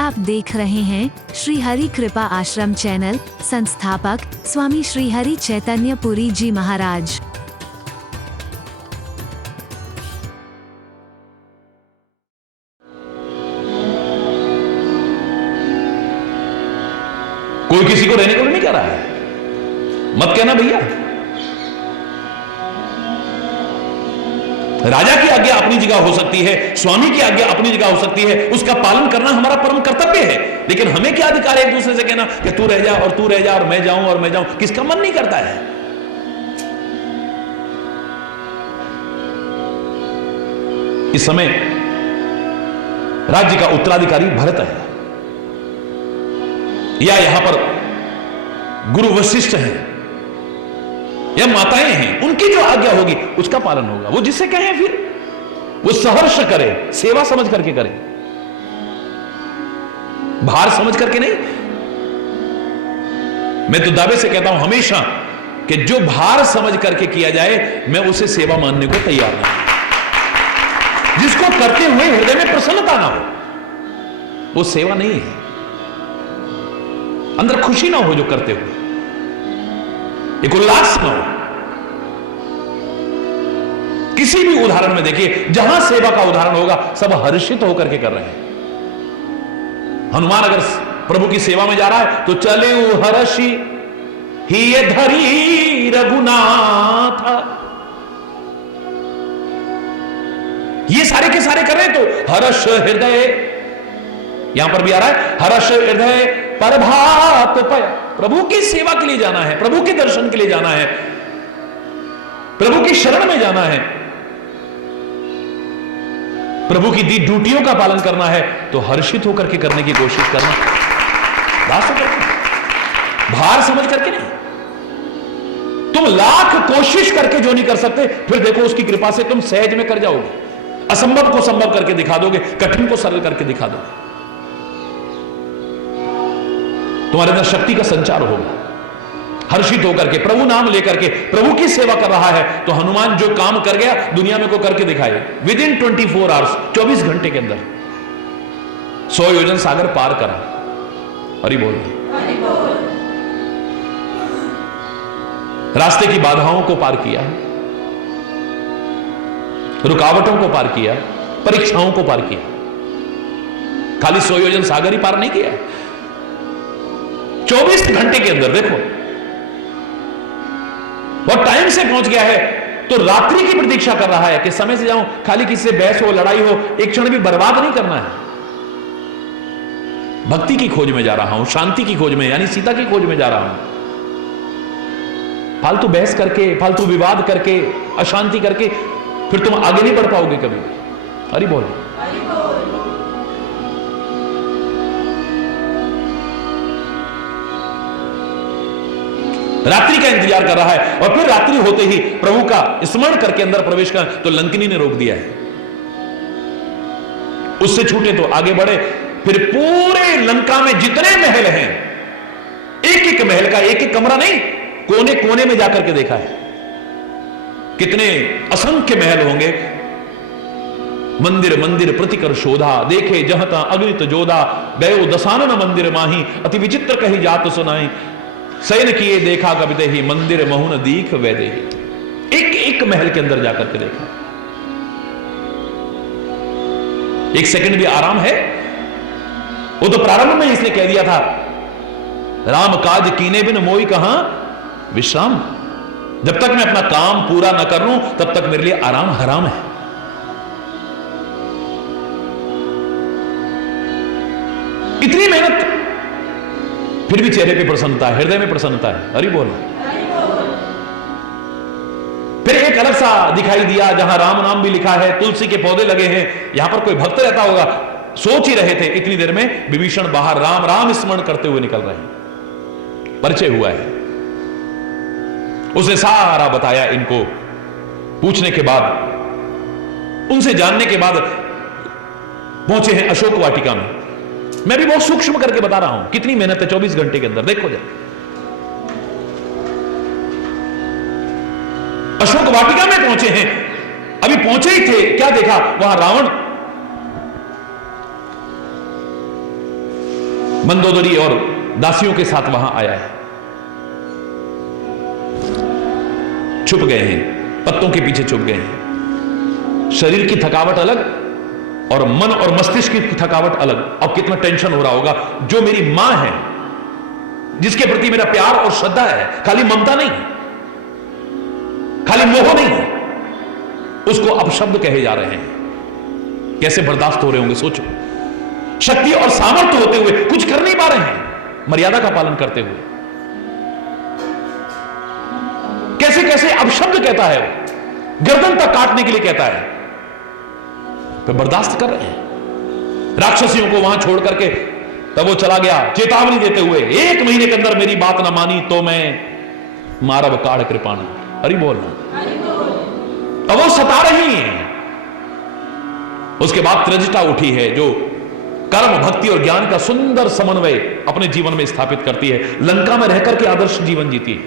आप देख रहे हैं श्री हरि कृपा आश्रम चैनल। संस्थापक स्वामी श्री हरि चैतन्य पुरी जी महाराज। कोई किसी को रहने को नहीं कह रहा है, मत कहना भैया। राजा की आज्ञा अपनी जगह हो सकती है, स्वामी की आज्ञा अपनी जगह हो सकती है, उसका पालन करना हमारा परम कर्तव्य है। लेकिन हमें क्या अधिकार है एक दूसरे से कहना कि तू रह जा और तू रह जा और मैं जाऊं और मैं जाऊं? किसका मन नहीं करता है? इस समय राज्य का उत्तराधिकारी भरत है, या यहां पर गुरु वशिष्ठ हैं, या माताएं हैं, उनकी जो आज्ञा होगी उसका पालन होगा। वो जिससे कहें फिर वो सहर्ष करे, सेवा समझ करके करे, भार समझ करके नहीं। मैं तो दावे से कहता हूं हमेशा कि जो भार समझ करके किया जाए मैं उसे सेवा मानने को तैयार नहीं। जिसको करते हुए हृदय में प्रसन्नता ना हो वो सेवा नहीं है, अंदर खुशी ना हो जो करते हुए, एक उल्लास न हो। किसी भी उदाहरण में देखिए, जहां सेवा का उदाहरण होगा सब हर्षित होकर के कर रहे हैं। हनुमान अगर प्रभु की सेवा में जा रहा है तो चले हर्षि ही ये धरी रघुनाथ, ये सारे के सारे कर रहे हैं तो हर्ष हृदय, यहां पर भी आ रहा है हर्ष हृदय प्रभात पय। प्रभु की सेवा के लिए जाना है, प्रभु के दर्शन के लिए जाना है, प्रभु की शरण में जाना है, प्रभु की दी ड्यूटियों का पालन करना है तो हर्षित होकर के करने की कोशिश करना, दास होकर के, भार समझ करके नहीं। तुम लाख कोशिश करके जो नहीं कर सकते, फिर देखो उसकी कृपा से तुम सहज में कर जाओगे, असंभव को संभव करके दिखा दोगे, कठिन को सरल करके दिखा दोगे, तुम्हारे अंदर शक्ति का संचार होगा। हर्षित होकर के प्रभु नाम लेकर के प्रभु की सेवा कर रहा है तो हनुमान जो काम कर गया दुनिया में को करके दिखाए, विद इन 24 आवर्स, 24 घंटे के अंदर 100 योजन सागर पार करा। हरि बोल। रास्ते की बाधाओं को पार किया, रुकावटों को पार किया, परीक्षाओं को पार किया। खाली 100 योजन सागर ही पार नहीं किया, 24 घंटे के अंदर देखो, और टाइम से पहुंच गया है तो रात्रि की प्रतीक्षा कर रहा है कि समय से जाऊं, खाली किसी से बहस हो, लड़ाई हो, एक क्षण भी बर्बाद नहीं करना है। भक्ति की खोज में जा रहा हूं, शांति की खोज में, यानी सीता की खोज में जा रहा हूं। फालतू बहस करके, फालतू विवाद करके, अशांति करके फिर तुम आगे नहीं बढ़ पाओगे कभी। हरि बोल। रात्रि का इंतजार कर रहा है और फिर रात्रि होते ही प्रभु का स्मरण करके अंदर प्रवेश कर तो लंकिनी ने रोक दिया है। उससे छूटे तो आगे बढ़े, फिर पूरे लंका में जितने महल हैं, एक एक महल का एक एक कमरा नहीं, कोने कोने में जाकर के देखा है। कितने असंख्य महल होंगे। मंदिर मंदिर प्रतिकर शोधा, देखे जहता अग्नित जोधा, गयो दसानन मंदिर माही, अति विचित्र कही जात सुनाई, शयन किए देखा कविते ही, मंदिर महुन दीख वैदे ही। एक एक महल के अंदर जाकर के देखा, एक सेकंड भी आराम है? वो तो प्रारंभ में इसने कह दिया था, राम काज कीने बिन मोई कहां विश्राम। जब तक मैं अपना काम पूरा न कर लूं तब तक मेरे लिए आराम हराम है। इतनी मेहनत, फिर भी चेहरे पे प्रसन्नता है, हृदय में प्रसन्नता है। हरि बोल। फिर एक अलग सा दिखाई दिया जहां राम नाम भी लिखा है, तुलसी के पौधे लगे हैं, यहां पर कोई भक्त रहता होगा। सोच ही रहे थे, इतनी देर में विभीषण बाहर राम राम स्मरण करते हुए निकल रहे हैं। परिचय हुआ है, उसने सारा बताया इनको। पूछने के बाद, उनसे जानने के बाद पहुंचे हैं अशोक वाटिका में। मैं भी बहुत सूक्ष्म करके बता रहा हूं, कितनी मेहनत है 24 घंटे के अंदर। देखो जरा, अशोक वाटिका में पहुंचे हैं, अभी पहुंचे ही थे, क्या देखा वहां रावण मंदोदरी और दासियों के साथ वहां आया है, छुप गए हैं, पत्तों के पीछे छुप गए हैं। शरीर की थकावट अलग और मन और मस्तिष्क की थकावट अलग। अब कितना टेंशन हो रहा होगा। जो मेरी मां है, जिसके प्रति मेरा प्यार और श्रद्धा है, खाली ममता नहीं, खाली मोह नहीं, उसको अपशब्द कहे जा रहे हैं। कैसे बर्दाश्त हो रहे होंगे सोचो। शक्ति और सामर्थ्य होते हुए कुछ कर नहीं पा रहे हैं, मर्यादा का पालन करते हुए। कैसे कैसे अपशब्द कहता है वो, गर्दन तक काटने के लिए कहता है, तो बर्दाश्त कर रहे हैं। राक्षसियों को वहां छोड़ करके तब वो चला गया, चेतावनी देते हुए, 1 महीने के अंदर मेरी बात ना मानी तो मैं मारब काढ़ कृपाण। हरि बोलना। अब वो सता रही है। उसके बाद त्रिजटा उठी है, जो कर्म, भक्ति और ज्ञान का सुंदर समन्वय अपने जीवन में स्थापित करती है। लंका में रहकर के आदर्श जीवन जीती है।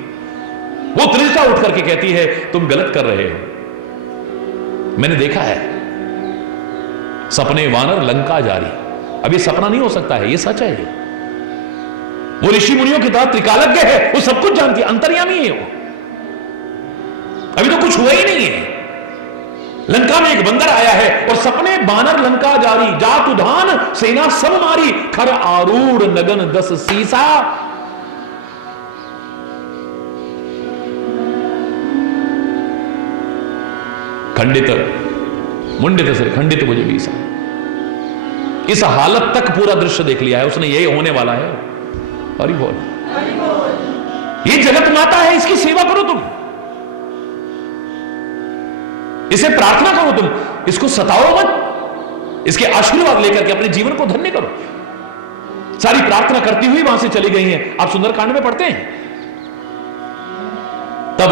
वो त्रिजटा उठ करके कहती है, तुम गलत कर रहे हो। मैंने देखा है, सपने वानर लंका जारी। अब ये सपना नहीं हो सकता है, ये सच है। वो ऋषि मुनियों की तरह त्रिकालज्ञ है, वो सब कुछ जानती है, अंतर्यामी है वो। अभी तो कुछ हुआ ही नहीं है। लंका में एक बंदर आया है और सपने बानर लंका जारी, जात उधान सेना सब मारी, खर आरूढ़ नगन 10 सीसा। खंडित मुंडित सिर खंडित मुझे बीसा। इस हालत तक पूरा दृश्य देख लिया है उसने, यही होने वाला है। हरि बोल। ये जगत माता है, इसकी सेवा करो तुम, इसे प्रार्थना करो तुम, इसको सताओ मत, इसके आशीर्वाद लेकर के अपने जीवन को धन्य करो। सारी प्रार्थना करती हुई वहां से चली गई हैं। आप सुंदरकांड में पढ़ते हैं, तब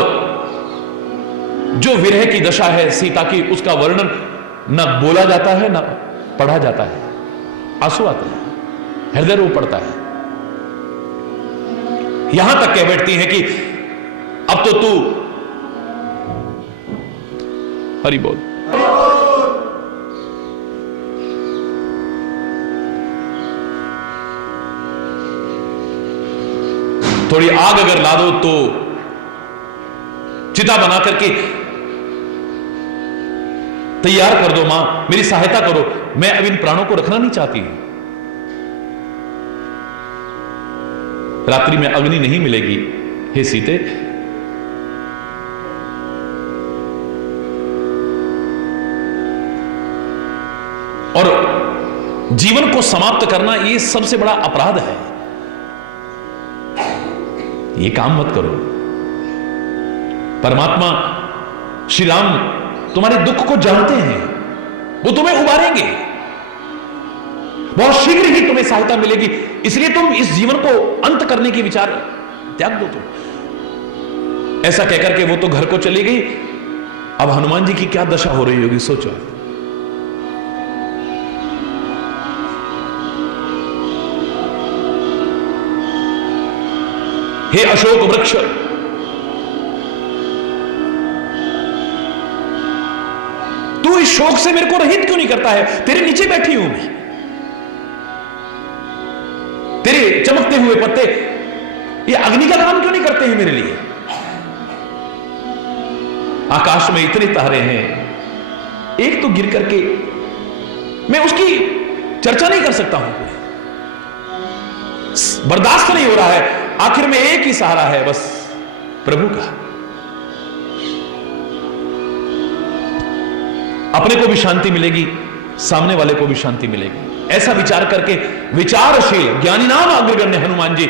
जो विरह की दशा है सीता की, उसका वर्णन न बोला जाता है न पढ़ा जाता है। आंसू आते हैं, हृदय रो पड़ता है। यहां तक कह बैठती हैं कि अब तो तू, हरि बोल, थोड़ी आग अगर ला दो तो चिता बना करके तैयार कर दो। मां मेरी सहायता करो, मैं अब इन प्राणों को रखना नहीं चाहती। रात्रि में अग्नि नहीं मिलेगी हे सीते, और जीवन को समाप्त करना यह सबसे बड़ा अपराध है। यह काम मत करो। परमात्मा श्री राम तुम्हारे दुख को जानते हैं, वो तुम्हें उबारेंगे, बहुत शीघ्र ही तुम्हें सहायता मिलेगी। इसलिए तुम इस जीवन को अंत करने की विचार त्याग दो तुम। ऐसा कहकर के वो तो घर को चली गई। अब हनुमान जी की क्या दशा हो रही होगी सोचो। हे अशोक वृक्ष, तू इस शोक से मेरे को रहित क्यों नहीं करता है? तेरे नीचे बैठी हूं मैं, तेरे चमकते हुए पत्ते ये अग्नि का काम क्यों नहीं करते हैं मेरे लिए? आकाश में इतने तारे हैं, एक तो गिर करके मैं उसकी चर्चा नहीं कर सकता हूं, बर्दाश्त नहीं हो रहा है। आखिर में एक ही सहारा है बस, प्रभु का। अपने को भी शांति मिलेगी, सामने वाले को भी शांति मिलेगी। ऐसा विचार करके विचारशील ज्ञानी नाम अग्रगण्य हनुमान जी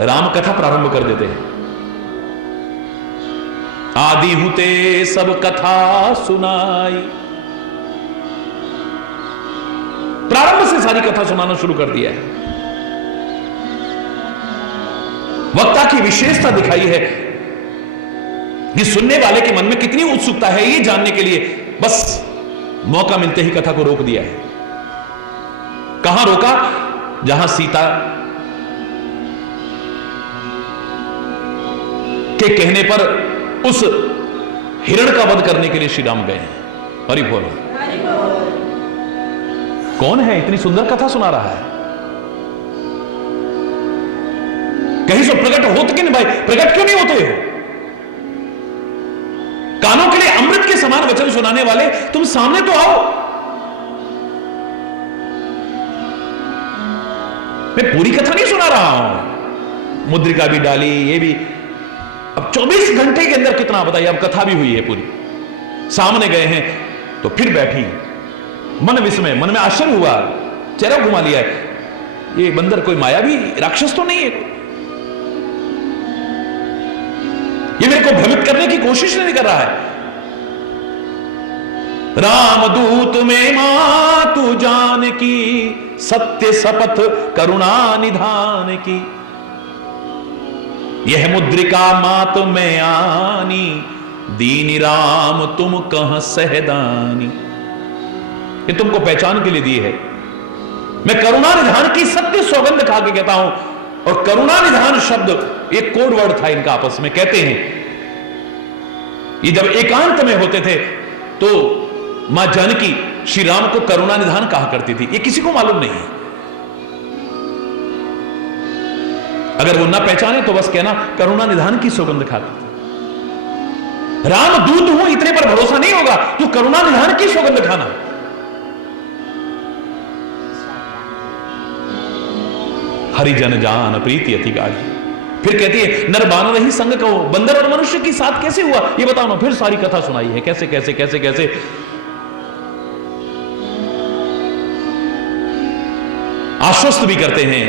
राम कथा प्रारंभ कर देते हैं। आदि हुते सब कथा सुनाई, प्रारंभ से सारी कथा सुनाना शुरू कर दिया है। वक्ता की विशेषता दिखाई है कि सुनने वाले के मन में कितनी उत्सुकता है ये जानने के लिए, बस मौका मिलते ही कथा को रोक दिया है। कहां रोका? जहां सीता के कहने पर उस हिरण का वध करने के लिए श्री राम गए हैं। हरि बोल। कौन है इतनी सुंदर कथा सुना रहा है? कहीं से प्रकट होते कि नहीं भाई, प्रकट क्यों नहीं होते हो? कानों के लिए अमृत के समान वचन सुनाने वाले तुम सामने तो आओ। मैं पूरी कथा नहीं सुना रहा हूं, मुद्रिका भी डाली, ये भी। अब 24 घंटे के अंदर कितना बताइए, अब कथा भी हुई है पूरी, सामने गए हैं तो फिर बैठी, मन विस्मय, मन में आश्चर्य हुआ, चेहरा घुमा लिया है, ये बंदर कोई मायावी राक्षस तो नहीं है, ये मेरे को भ्रमित करने की कोशिश नहीं कर रहा है। रामदूत में मातु जान की, सत्य शपथ करुणा निधान की, यह मुद्रिका मात में आनी, दीन राम तुम कहां सहदानी। ये तुमको पहचान के लिए दी है। मैं करुणा निधान की सत्य सौगंध खा के कहता हूं, और करुणा निधान शब्द एक कोड वर्ड था इनका, आपस में कहते हैं। ये जब एकांत में होते थे तो मां जानकी श्री राम को करुणा निधान कहा करती थी, ये किसी को मालूम नहीं है। अगर वो ना पहचाने तो बस कहना करुणा निधान की सौगंध खाती थी। राम दूत हूं इतने पर भरोसा नहीं होगा, तो करुणा निधान की सौगंध खाना। हरिजन जान प्रीति अति गाढ़ी। फिर कहती है नर बानर ही संग कहो, बंदर और मनुष्य की साथ कैसे हुआ ये बताओ ना। फिर सारी कथा सुनाई है, कैसे कैसे कैसे कैसे। आश्वस्त भी करते हैं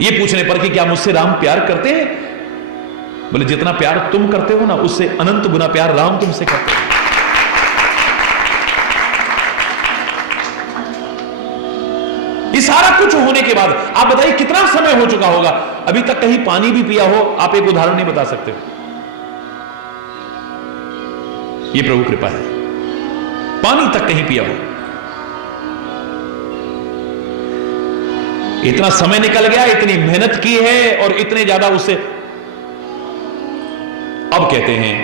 ये पूछने पर कि क्या मुझसे राम प्यार करते हैं? बोले जितना प्यार तुम करते हो ना, उससे अनंत गुना प्यार राम तुमसे करते हैं। ये सारा कुछ होने के बाद आप बताइए कितना समय हो चुका होगा, अभी तक कहीं पानी भी पिया हो? आप एक उदाहरण नहीं बता सकते हो। ये प्रभु कृपा है, पानी तक कहीं पिया हो। इतना समय निकल गया, इतनी मेहनत की है और इतने ज्यादा उससे। अब कहते हैं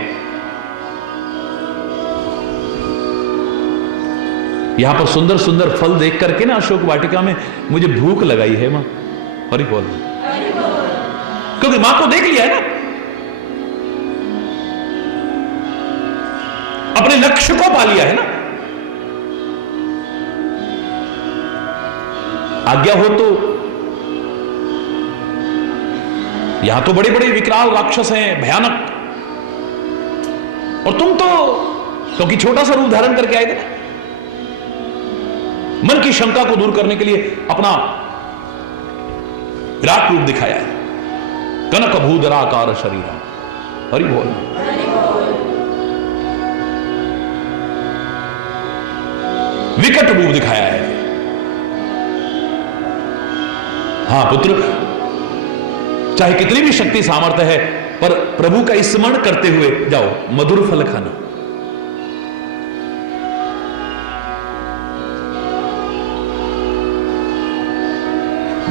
यहां पर सुंदर सुंदर फल देख करके ना अशोक वाटिका में मुझे भूख लगाई है मां। हरि बोल। क्योंकि मां को देख लिया है ना, अपने लक्ष्य को पा लिया है ना। आज्ञा हो तो यहां तो बड़े बड़े विकराल राक्षस हैं, भयानक, और तुम तो क्योंकि छोटा सा रूप धारण करके आए थे ना, मन की शंका को दूर करने के लिए अपना विराट रूप दिखाया है। कनक भूधराकार शरीरा। हरि बोल। विकट रूप दिखाया है। हां पुत्र, चाहे कितनी भी शक्ति सामर्थ्य है, पर प्रभु का स्मरण करते हुए जाओ, मधुर फल खाना।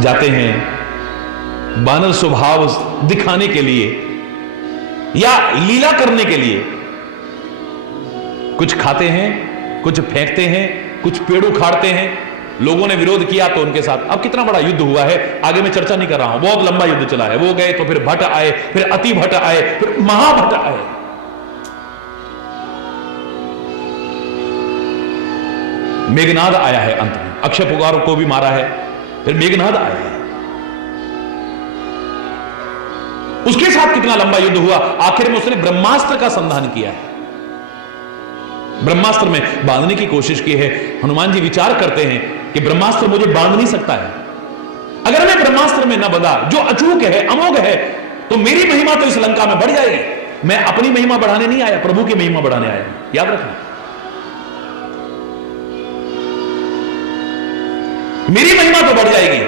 जाते हैं बानर स्वभाव दिखाने के लिए या लीला करने के लिए, कुछ खाते हैं, कुछ फेंकते हैं, कुछ पेड़ उखाड़ते हैं। लोगों ने विरोध किया तो उनके साथ। अब कितना बड़ा युद्ध हुआ है, आगे मैं चर्चा नहीं कर रहा हूं, बहुत लंबा युद्ध चला है। वो गए तो फिर भट्ट आए, फिर अति भट्ट आए, फिर महाभट्ट आए। मेघनाद आया है अंत में, अक्षय पुकार को भी मारा है, फिर मेघनाद आया है। उसके साथ कितना लंबा युद्ध हुआ, आखिर में उसने ब्रह्मास्त्र का संधान किया है। ब्रह्मास्त्र में बांधने की कोशिश की है। हनुमान जी विचार करते हैं कि ब्रह्मास्त्र मुझे बांध नहीं सकता है। अगर मैं ब्रह्मास्त्र में न बंधा, जो अचूक है, अमोघ है, तो मेरी महिमा तो इस लंका में बढ़ जाएगी। मैं अपनी महिमा बढ़ाने नहीं आया, प्रभु की महिमा बढ़ाने आया। याद रखना, मेरी महिमा तो बढ़ जाएगी,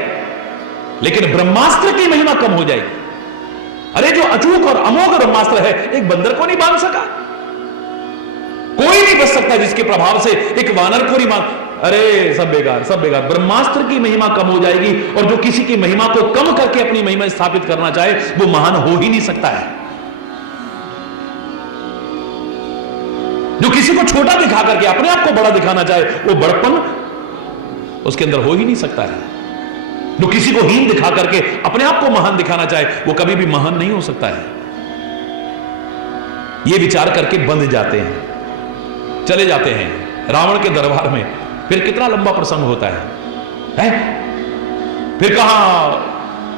लेकिन ब्रह्मास्त्र की महिमा कम हो जाएगी। अरे जो अचूक और अमोघ ब्रह्मास्त्र है, एक बंदर को नहीं बांध सका। कोई नहीं बच सकता जिसके प्रभाव से एक वानर को नहीं बांध। अरे सब बेकार, सब बेकार। ब्रह्मास्त्र की महिमा कम हो जाएगी, और जो किसी की महिमा को कम करके अपनी महिमा स्थापित करना चाहे, वो महान हो ही नहीं सकता है। जो किसी को छोटा दिखा करके अपने आप को बड़ा दिखाना चाहे, वो बड़पन उसके अंदर हो ही नहीं सकता है। जो किसी को हीन दिखा करके अपने आप को महान दिखाना चाहे, वो कभी भी महान नहीं हो सकता है। ये विचार करके बंध जाते हैं, चले जाते हैं रावण के दरबार में। फिर कितना लंबा प्रसंग होता है? फिर कहा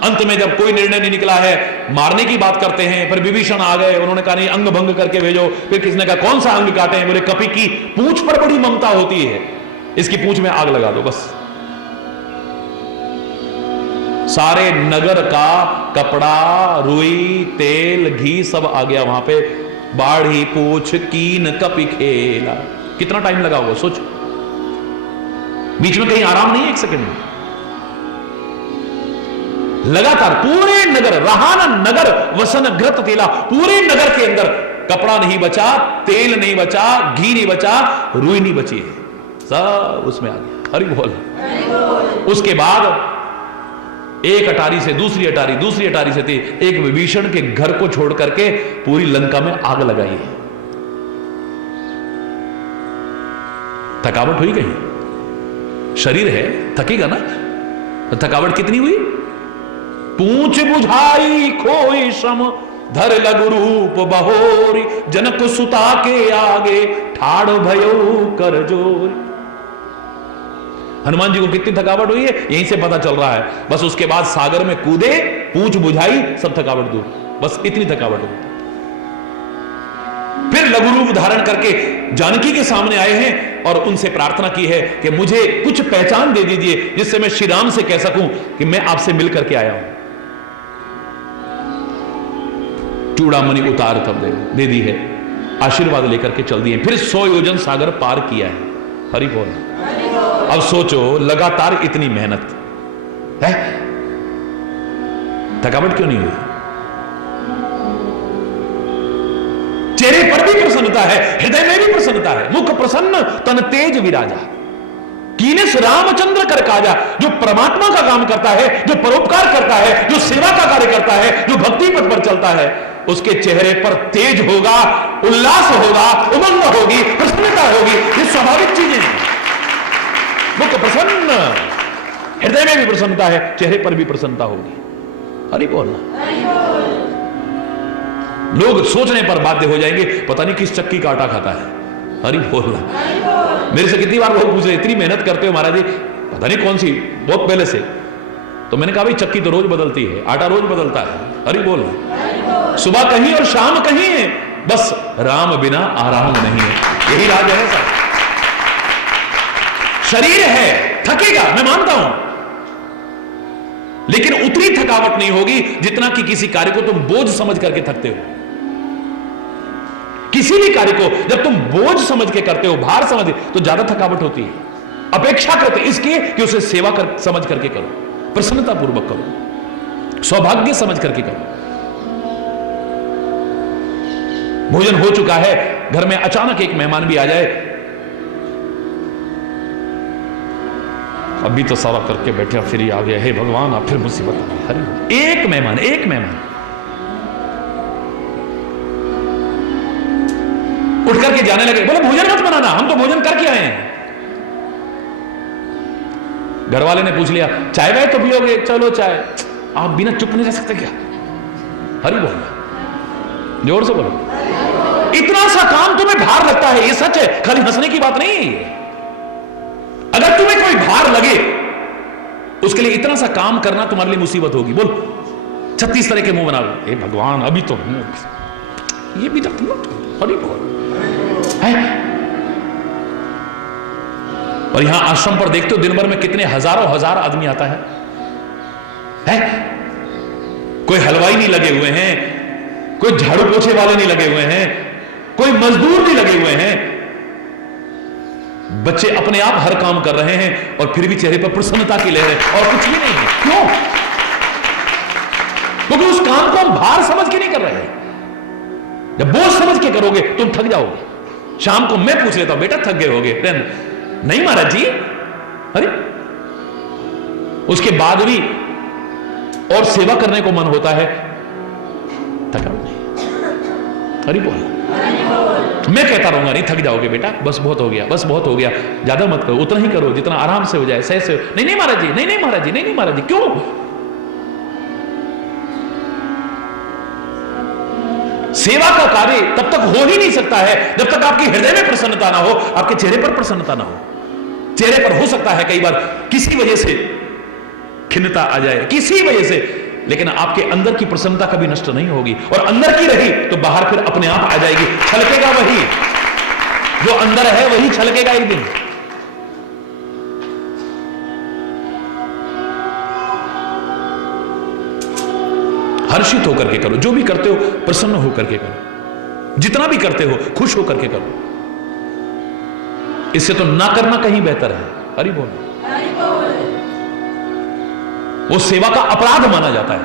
अंत में जब कोई निर्णय नहीं निकला है, मारने की बात करते हैं। फिर विभीषण आ गए, उन्होंने कहा नहीं अंग भंग करके भेजो। फिर किसने कहा कौन सा अंग काटे हैं? बोले कपि की पूंछ पर बड़ी ममता होती है, इसकी पूंछ में आग लगा दो बस। सारे नगर का कपड़ा, रुई, तेल, घी सब आ गया वहां पे। बाढ़ी पूछ कीन कपि खेला। कितना टाइम लगा होगा सोच, बीच में कहीं आराम नहीं है एक सेकंड में। लगातार पूरे नगर, रहान नगर वसन घृत तेला, पूरे नगर के अंदर कपड़ा नहीं बचा, तेल नहीं बचा, घी नहीं बचा, रुई नहीं बची है, सब उसमें आ गया। हरि बोल। उसके बाद एक अटारी से दूसरी अटारी, दूसरी अटारी से थी, एक विभीषण के घर को छोड़ करके पूरी लंका में आग लगाई है। थकावट हुई कहीं? शरीर है, थकेगा ना। तो थकावट कितनी हुई? पूंछ बुझाई खोई श्रम, धर लघु रूप बहोरी, जनक सुता के आगे ठाड़ भयो कर जोरी। हनुमान जी को कितनी थकावट हुई है यहीं से पता चल रहा है। बस उसके बाद सागर में कूदे, पूंछ बुझाई, सब थकावट दूर, बस इतनी थकावट हुई। फिर लघु रूप धारण करके जानकी के सामने आए हैं और उनसे प्रार्थना की है कि मुझे कुछ पहचान दे दीजिए जिससे मैं श्री राम से कह सकूं कि मैं आपसे मिलकर के आया हूं। चूड़ामणि उतार तब दे दी है, आशीर्वाद लेकर के चल दिए। फिर 100 योजन सागर पार किया है। हरि बोल। अब सोचो लगातार इतनी मेहनत है, थकावट क्यों नहीं हुई? चेहरे पर भी प्रसन्नता है, हृदय में भी प्रसन्नता है। मुख प्रसन्न तन तेज विराजा, कीनेस रामचंद्र कर काजा। जो परमात्मा का काम करता है, जो परोपकार करता है, जो सेवा का कार्य करता है, जो भक्ति पथ पर चलता है, उसके चेहरे पर तेज होगा, उल्लास होगा, उमंग होगी, प्रसन्नता होगी। ये स्वाभाविक चीजें हैं। मुख प्रसन्न, हृदय में भी प्रसन्नता है, चेहरे पर भी प्रसन्नता होगी। हरि बोलना। लोग सोचने पर बाध्य हो जाएंगे, पता नहीं किस चक्की का आटा खाता है। हरि बोलना। मेरे से कितनी बार लोग पूछ रहे इतनी मेहनत करते हो महाराज जी, पता नहीं कौन सी, बहुत पहले से। तो मैंने कहा भाई चक्की तो रोज बदलती है, आटा रोज बदलता है। हरि बोलना। सुबह कहीं और शाम कहीं है, बस राम बिना आराम नहीं है। यही राज है साहब। शरीर है, थकेगा, मैं मानता हूं, लेकिन उतनी थकावट नहीं होगी जितना कि किसी कार्य को तुम बोझ समझ करके थकते हो। किसी भी कार्य को जब तुम बोझ समझ के करते हो, भार समझ, तो ज्यादा थकावट होती है। अपेक्षा करते इसकी कि उसे सेवा समझ करके करो, प्रसन्नता पूर्वक करो, सौभाग्य समझ करके करो। भोजन हो चुका है, घर में अचानक एक मेहमान भी आ जाए, अभी तो सारा करके बैठे, फिर ही आ गया, हे भगवान आप फिर मुसीबत आ गई। हरि, एक मेहमान उठ करके जाने लगे, बोले भोजन मत बनाना, हम तो भोजन करके आए हैं। घर वाले ने पूछ लिया चाय वाय तो पियोगे? चलो चाय। आप बिना चुप नहीं रह सकते क्या? हरि बोलो, जोर से बोलो। इतना सा काम तुम्हें भार लगता है, ये सच है, खाली हंसने की बात नहीं है। अगर तुम्हें कोई भार लगे, उसके लिए इतना सा काम करना तुम्हारे लिए मुसीबत होगी। बोल 36 तरह के मुंह बना लो, हे भगवान अभी तो ये भी तक हरि बोल है। और यहां आश्रम पर देखते हो दिन भर में कितने हजारों हजार आदमी आता है? कोई हलवाई नहीं लगे हुए हैं, कोई झाड़ू पोछे वाले नहीं लगे हुए हैं, कोई मजदूर नहीं लगे हुए हैं। बच्चे अपने आप हर काम कर रहे हैं और फिर भी चेहरे पर प्रसन्नता की लहर है, और कुछ भी नहीं है। क्यों? क्योंकि उस काम को हम भार समझ के नहीं कर रहे हैं। जब बोझ समझ के करोगे तुम थक जाओगे। शाम को मैं पूछ लेता हूं, बेटा थक गए होगे? नहीं महाराज जी। अरे उसके बाद भी और सेवा करने को मन होता है, थकावट नहीं। हरि बोल। मैं कहता रहूंगा नहीं, थक जाओगे बेटा, बस बहुत हो गया, बस बहुत हो गया, ज्यादा मत करो, उतना ही करो जितना आराम से हो जाए, सही से। नहीं नहीं महाराज जी, नहीं नहीं महाराज जी, नहीं नहीं महाराज जी। क्यों? सेवा का कार्य तब तक हो ही नहीं सकता है जब तक आपके हृदय में प्रसन्नता ना हो, आपके चेहरे पर प्रसन्नता ना हो। चेहरे पर हो सकता है कई बार किसी वजह से खिन्नता आ जाए, किसी वजह से, लेकिन आपके अंदर की प्रसन्नता कभी नष्ट नहीं होगी। और अंदर की रही तो बाहर फिर अपने आप आ जाएगी। छलकेगा वही जो अंदर है, वही छलकेगा एक दिन। हर्षित होकर के करो, जो भी करते हो प्रसन्न होकर के करो, जितना भी करते हो खुश होकर के करो। इससे तो ना करना कहीं बेहतर है। हरि बोल। वो सेवा का अपराध माना जाता है।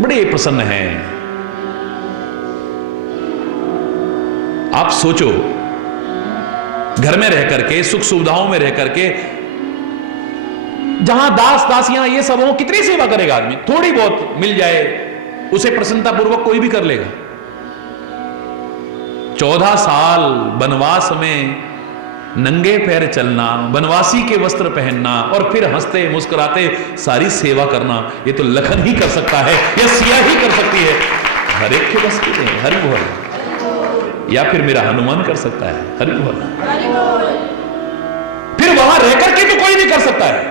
बड़े प्रसन्न हैं आप। सोचो, घर में रह करके, सुख सुविधाओं में रह करके, जहां दास दासियां ये सब हो, कितनी सेवा करेगा आदमी? थोड़ी बहुत मिल जाए उसे प्रसन्नतापूर्वक कोई भी कर लेगा। 14 साल वनवास में नंगे पैर चलना, वनवासी के वस्त्र पहनना और फिर हंसते मुस्कुराते सारी सेवा करना, ये तो लखन ही कर सकता है, या सिया ही कर सकती है। हर एक के बस की नहीं। हरि बोल। या फिर मेरा हनुमान कर सकता है। हरि बोल। फिर वहां रहकर के तो कोई भी कर सकता है।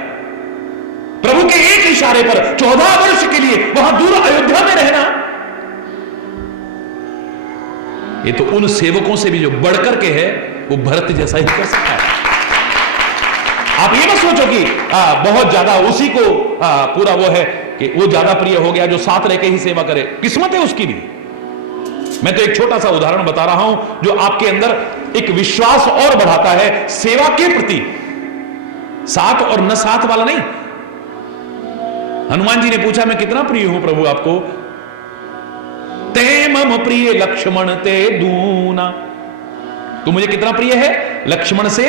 प्रभु के एक इशारे पर 14 वर्ष के लिए वहां दूर अयोध्या में रहना, ये तो उन सेवकों से भी जो बढ़कर के है, वो भरत जैसा ही कर सकता है। आप ये मत सोचो कि बहुत ज्यादा उसी को पूरा वो है कि वो ज्यादा प्रिय हो गया जो साथ रह के ही सेवा करे। किस्मत है उसकी भी। मैं तो एक छोटा सा उदाहरण बता रहा हूं जो आपके अंदर एक विश्वास और बढ़ाता है सेवा के प्रति। साथ और न साथ वाला नहीं। हनुमान जी ने पूछा, मैं कितना प्रिय हूं प्रभु आपको? ते मम प्रिय लक्ष्मण ते दूना। तू मुझे कितना प्रिय है? लक्ष्मण से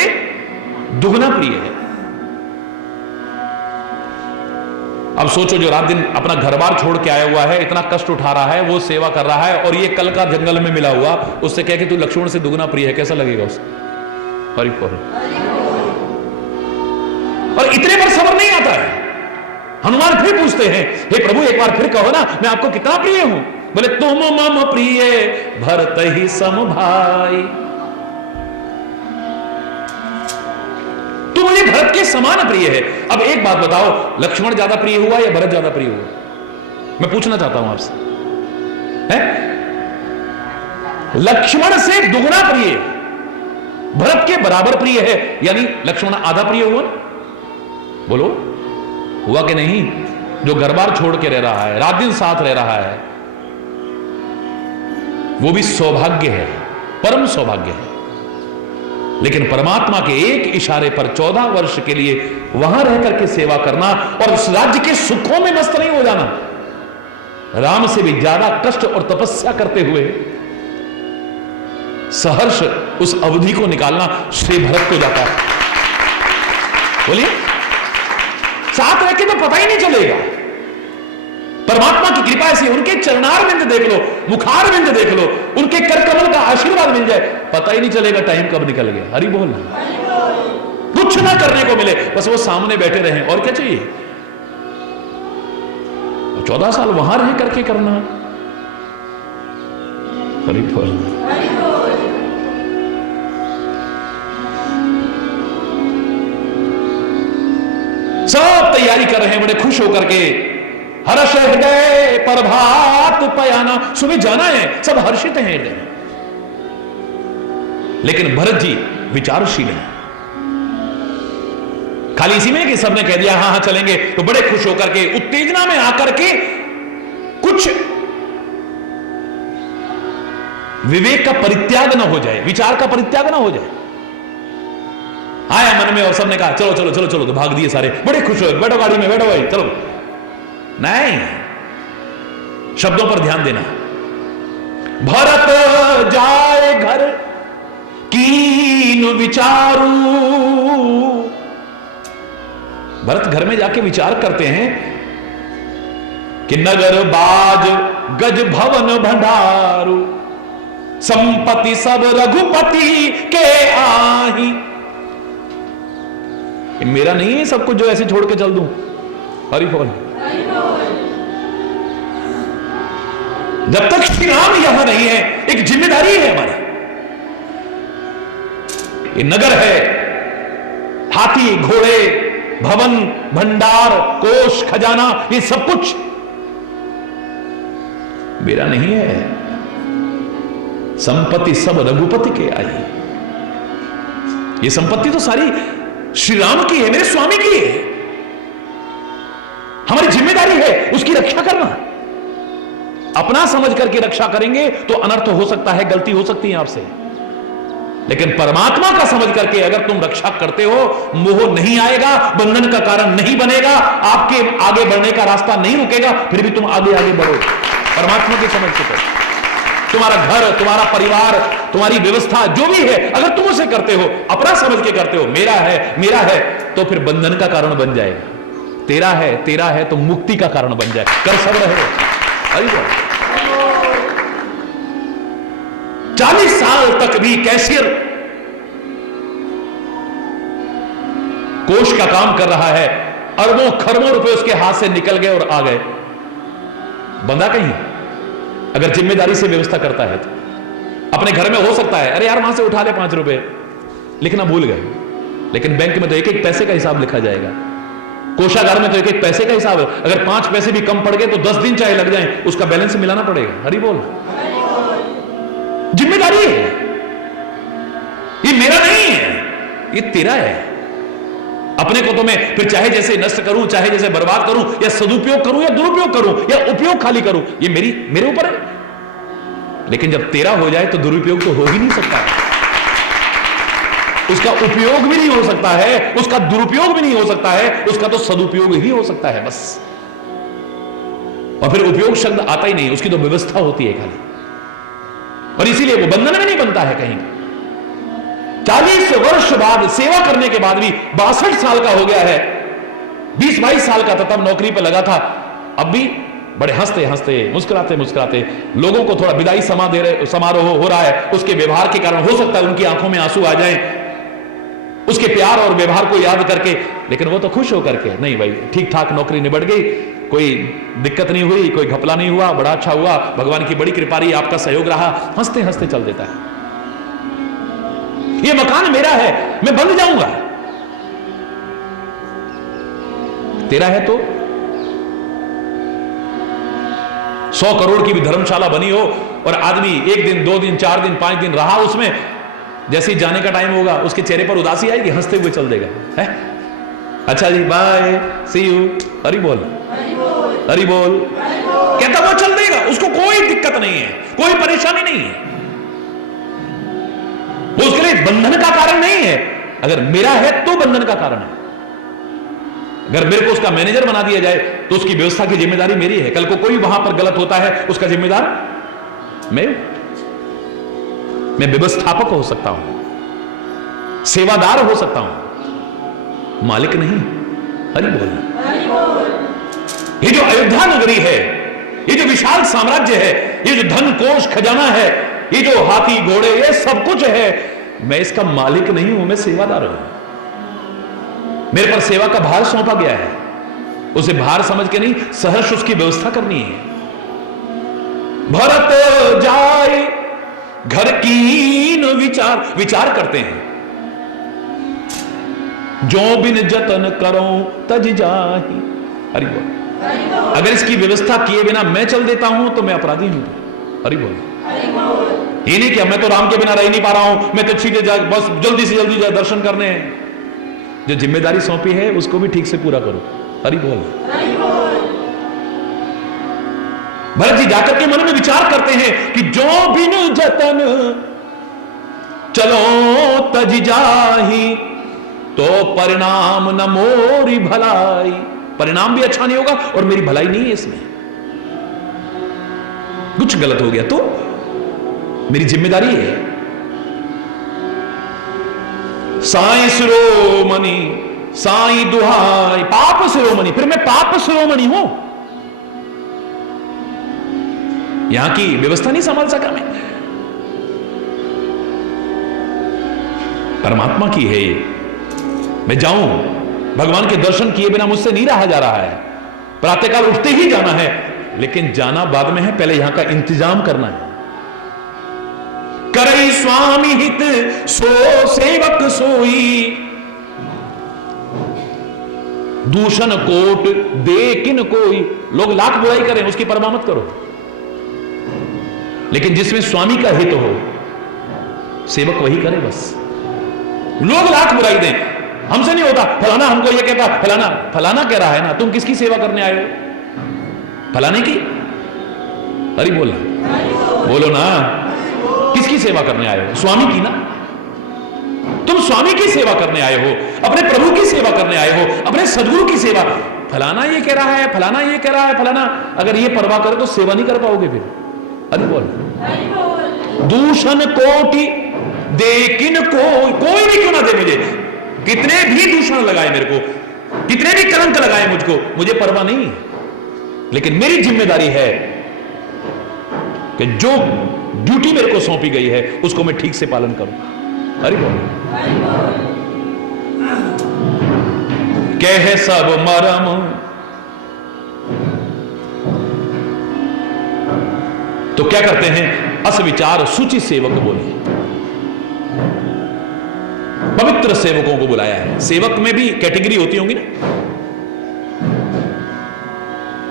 दुगना प्रिय है। अब सोचो, जो रात दिन अपना घर बार छोड़ के आया हुआ है, इतना कष्ट उठा रहा है, वो सेवा कर रहा है, और ये कल का जंगल में मिला हुआ उससे कह कि तू लक्ष्मण से दुगना प्रिय है, कैसा लगेगा उसे? हरि बोल। और इतने पर सब्र नहीं आता है। हनुमान फिर पूछते हैं, हे प्रभु एक बार फिर कहो ना, मैं आपको कितना प्रिय हूं? बोले, तुम मम प्रिय भरत ही सम भाई। तू मुझे भरत के समान प्रिय है। अब एक बात बताओ, लक्ष्मण ज्यादा प्रिय हुआ या भरत ज्यादा प्रिय हुआ? मैं पूछना चाहता हूं आपसे। है? लक्ष्मण से दुगना प्रिय, भरत के बराबर प्रिय है, यानी लक्ष्मण आधा प्रिय हुआ ना? बोलो, हुआ कि नहीं? जो घर बार छोड़ के रह रहा है, रात दिन साथ रह रहा है, वो भी सौभाग्य है, परम सौभाग्य है। लेकिन परमात्मा के एक इशारे पर 14 वर्ष के लिए वहां रह करके सेवा करना और उस राज्य के सुखों में मस्त नहीं हो जाना, राम से भी ज्यादा कष्ट और तपस्या करते हुए सहर्ष उस अवधि को निकालना श्री भरत को जाता है। बोलिए, साथ रह के तो पता ही नहीं चलेगा। परमात्मा की कृपा ऐसी, उनके चरणार बिंद देख लो, मुखार बिंद देख लो, उनके कर कमल का आशीर्वाद मिल जाए, पता ही नहीं चलेगा टाइम कब निकल गया। हरि बोल। कुछ ना करने को मिले, बस वो सामने बैठे रहे, और क्या चाहिए? 14 साल वहां रह करके करना। हरि बोल। सब तैयारी कर रहे हैं बड़े खुश होकर के। हर्ष हृदय प्रभात पयाना, सुबह जाना है, सब हर्षित हैं हृदय में। लेकिन भरत जी विचारशील हैं। खाली इसी में कि सबने कह दिया हां हां चलेंगे, तो बड़े खुश होकर के उत्तेजना में आकर के कुछ विवेक का परित्याग ना हो जाए, विचार का परित्याग ना हो जाए। आया मन में और सबने कहा चलो चलो चलो चलो, तो भाग दिए सारे, बड़े खुश हो, बैठो गाड़ी में, बैठो भाई चलो। नहीं, शब्दों पर ध्यान देना। भरत जाए घर कीन विचारू। भरत घर में जाके विचार करते हैं कि नगर बाज गज भवन भंडारू। संपत्ति सब रघुपति के आही। ये मेरा नहीं है सब कुछ जो ऐसे छोड़ के चल दूं। हरि बोल। जब तक श्री राम यहां नहीं है, एक जिम्मेदारी है हमारी। ये नगर है, हाथी घोड़े भवन भंडार कोष खजाना ये सब कुछ मेरा नहीं है। संपत्ति सब रघुपति के आई। ये संपत्ति तो सारी श्री राम की है, मेरे स्वामी की है। हमारी जिम्मेदारी है उसकी रक्षा करना। अपना समझ करके रक्षा करेंगे तो अनर्थ हो सकता है, गलती हो सकती है आपसे। लेकिन परमात्मा का समझ करके अगर तुम रक्षा करते हो, मोह नहीं आएगा, बंधन का कारण नहीं बनेगा, आपके आगे बढ़ने का रास्ता नहीं रुकेगा, फिर भी तुम आगे आगे बढ़ो परमात्मा की समझ से। तुम्हारा घर, तुम्हारा परिवार, तुम्हारी व्यवस्था जो भी है, अगर तुम उसे करते हो, अपना समझ के करते हो, मेरा है, तो फिर बंधन का कारण बन जाएगा। तेरा है तो मुक्ति का कारण बन जाए। कर सब रहे। अरे 40 साल तक भी कैशियर कोष का काम कर रहा है, अरबों खरबों रुपए उसके हाथ से निकल गए और आ गए। बंदा कहीं अगर जिम्मेदारी से व्यवस्था करता है तो अपने घर में हो सकता है, अरे यार वहां से उठा ले 5 रुपए, लिखना भूल गए। लेकिन बैंक में तो एक एक पैसे का हिसाब लिखा जाएगा, कोषागार में तो एक एक पैसे का हिसाब है। अगर 5 पैसे भी कम पड़ गए तो 10 दिन चाहे लग जाए, उसका बैलेंस मिलाना पड़ेगा। हरि बोल। जिम्मेदारी है, ये मेरा नहीं है, ये तेरा है। अपने को तो मैं फिर चाहे जैसे नष्ट करूं, चाहे जैसे बर्बाद करूं, या सदुपयोग करूं या दुरुपयोग करूं या उपयोग खाली करूं, ये मेरे ऊपर है। लेकिन जब तेरा हो जाए तो दुरुपयोग तो हो ही नहीं सकता है, उसका उपयोग भी नहीं हो सकता है, उसका दुरुपयोग भी नहीं हो सकता है, उसका तो सदुपयोग ही हो सकता है बस। और फिर उपयोग शब्द आता ही नहीं, उसकी तो व्यवस्था होती है खाली। और इसीलिए वो बंधन में नहीं बनता है कहीं। 40 वर्ष बाद सेवा करने के बाद भी 62 साल का हो गया है, 20-22 साल का था तब नौकरी पर लगा था। अब भी बड़े हंसते हंसते मुस्कुराते मुस्कुराते लोगों को थोड़ा विदाई समारोह हो रहा है। उसके व्यवहार के कारण हो सकता है उनकी आंखों में आंसू आ जाएं, उसके प्यार और व्यवहार को याद करके। लेकिन वो तो खुश होकर के, नहीं भाई ठीक ठाक नौकरी निबट गई, कोई दिक्कत नहीं हुई, कोई घपला नहीं हुआ, बड़ा अच्छा हुआ, भगवान की बड़ी कृपा रही, आपका सहयोग रहा, हंसते हंसते चल देता है। ये मकान मेरा है, मैं बंद जाऊंगा। तेरा है तो 100 करोड़ की भी धर्मशाला बनी हो और आदमी 1 दिन 2 दिन 4 दिन 5 दिन रहा उसमें, जैसे ही जाने का टाइम होगा उसके चेहरे पर उदासी आएगी, हंसते हुए चल देगा, है अच्छा जी बाय सी यू, हरि बोल हरि बोल कहता वो चल देगा, उसको कोई दिक्कत नहीं है, कोई परेशानी नहीं है, वो उसके लिए बंधन का कारण नहीं है। अगर मेरा है तो बंधन का कारण है। अगर मेरे को उसका मैनेजर बना दिया जाए तो उसकी व्यवस्था की जिम्मेदारी मेरी है। कल को कोई वहां पर गलत होता है उसका जिम्मेदार मैं व्यवस्थापक हो सकता हूं, सेवादार हो सकता हूं, मालिक नहीं। हरि बोल। ये जो अयोध्या नगरी है, ये जो विशाल साम्राज्य है, ये जो धन कोष खजाना है, ये जो हाथी घोड़े ये सब कुछ है, मैं इसका मालिक नहीं हूं, मैं सेवादार हूं। मेरे पर सेवा का भार सौंपा गया है, उसे भार समझ के नहीं, सहर्ष उसकी व्यवस्था करनी है। भरत जाए घर कीन विचार करते हैं, जो बिन जतन करो तज जाहि। हरि बोल। अगर इसकी व्यवस्था किए बिना मैं चल देता हूं तो मैं अपराधी हूं। हरि बोल। ये नहीं कि मैं तो राम के बिना रह नहीं पा रहा हूं, मैं तो सीधे जा बस जल्दी से जल्दी जा दर्शन करने हैं। जो जिम्मेदारी सौंपी है उसको भी ठीक से पूरा करो। हरि बोल। भरत जी जाकर के मन में विचार करते हैं कि जो बिन जतन चलो तज जाहि, तो परिणाम न मोरी भलाई। परिणाम भी अच्छा नहीं होगा और मेरी भलाई नहीं है इसमें। कुछ गलत हो गया तो मेरी जिम्मेदारी है। साई शिरोमणि साई दुहाई पाप शिरोमणि, फिर मैं पाप शिरोमणि हूं। यहां की व्यवस्था नहीं संभाल सका मैं, परमात्मा की है ये। मैं जाऊं, भगवान के दर्शन किए बिना मुझसे नहीं रहा जा रहा है। प्रातःकाल उठते ही जाना है, लेकिन जाना बाद में है, पहले यहां का इंतजाम करना है। करई स्वामी हित सो सेवक सोई, दूषण कोट दे किन कोई। लोग लाख बुराई करें, उसकी परवाह मत करो, लेकिन जिसमें स्वामी का हित हो, सेवक वही करे बस। लोग लाख बुराई दें, हमसे नहीं होता, फलाना हमको ये कहता, फलाना फलाना कह रहा है ना, तुम किसकी सेवा करने आए हो? फलाने की? अरे बोलना, बोलो ना, किसकी सेवा करने आए हो? स्वामी की ना। तुम स्वामी की सेवा करने आए हो, अपने प्रभु की सेवा करने आए हो, अपने सदगुरु की सेवा। फलाना ये कह रहा है, फलाना ये कह रहा है, फलाना, अगर ये परवाह करे तो सेवा नहीं कर पाओगे फिर। अरे बोल। दूषण कोटि देकिन कोई भी क्यों ना दे मुझे, कितने भी दूषण लगाए मेरे को, कितने भी कलंक लगाए मुझको, मुझे परवाह नहीं, लेकिन मेरी जिम्मेदारी है कि जो ड्यूटी मेरे को सौंपी गई है उसको मैं ठीक से पालन करूं। अरे बोल। कह सब मरम तो क्या करते हैं? अस विचार सुचि सेवक बोले, पवित्र सेवकों को बुलाया है। सेवक में भी कैटेगरी होती होंगी ना।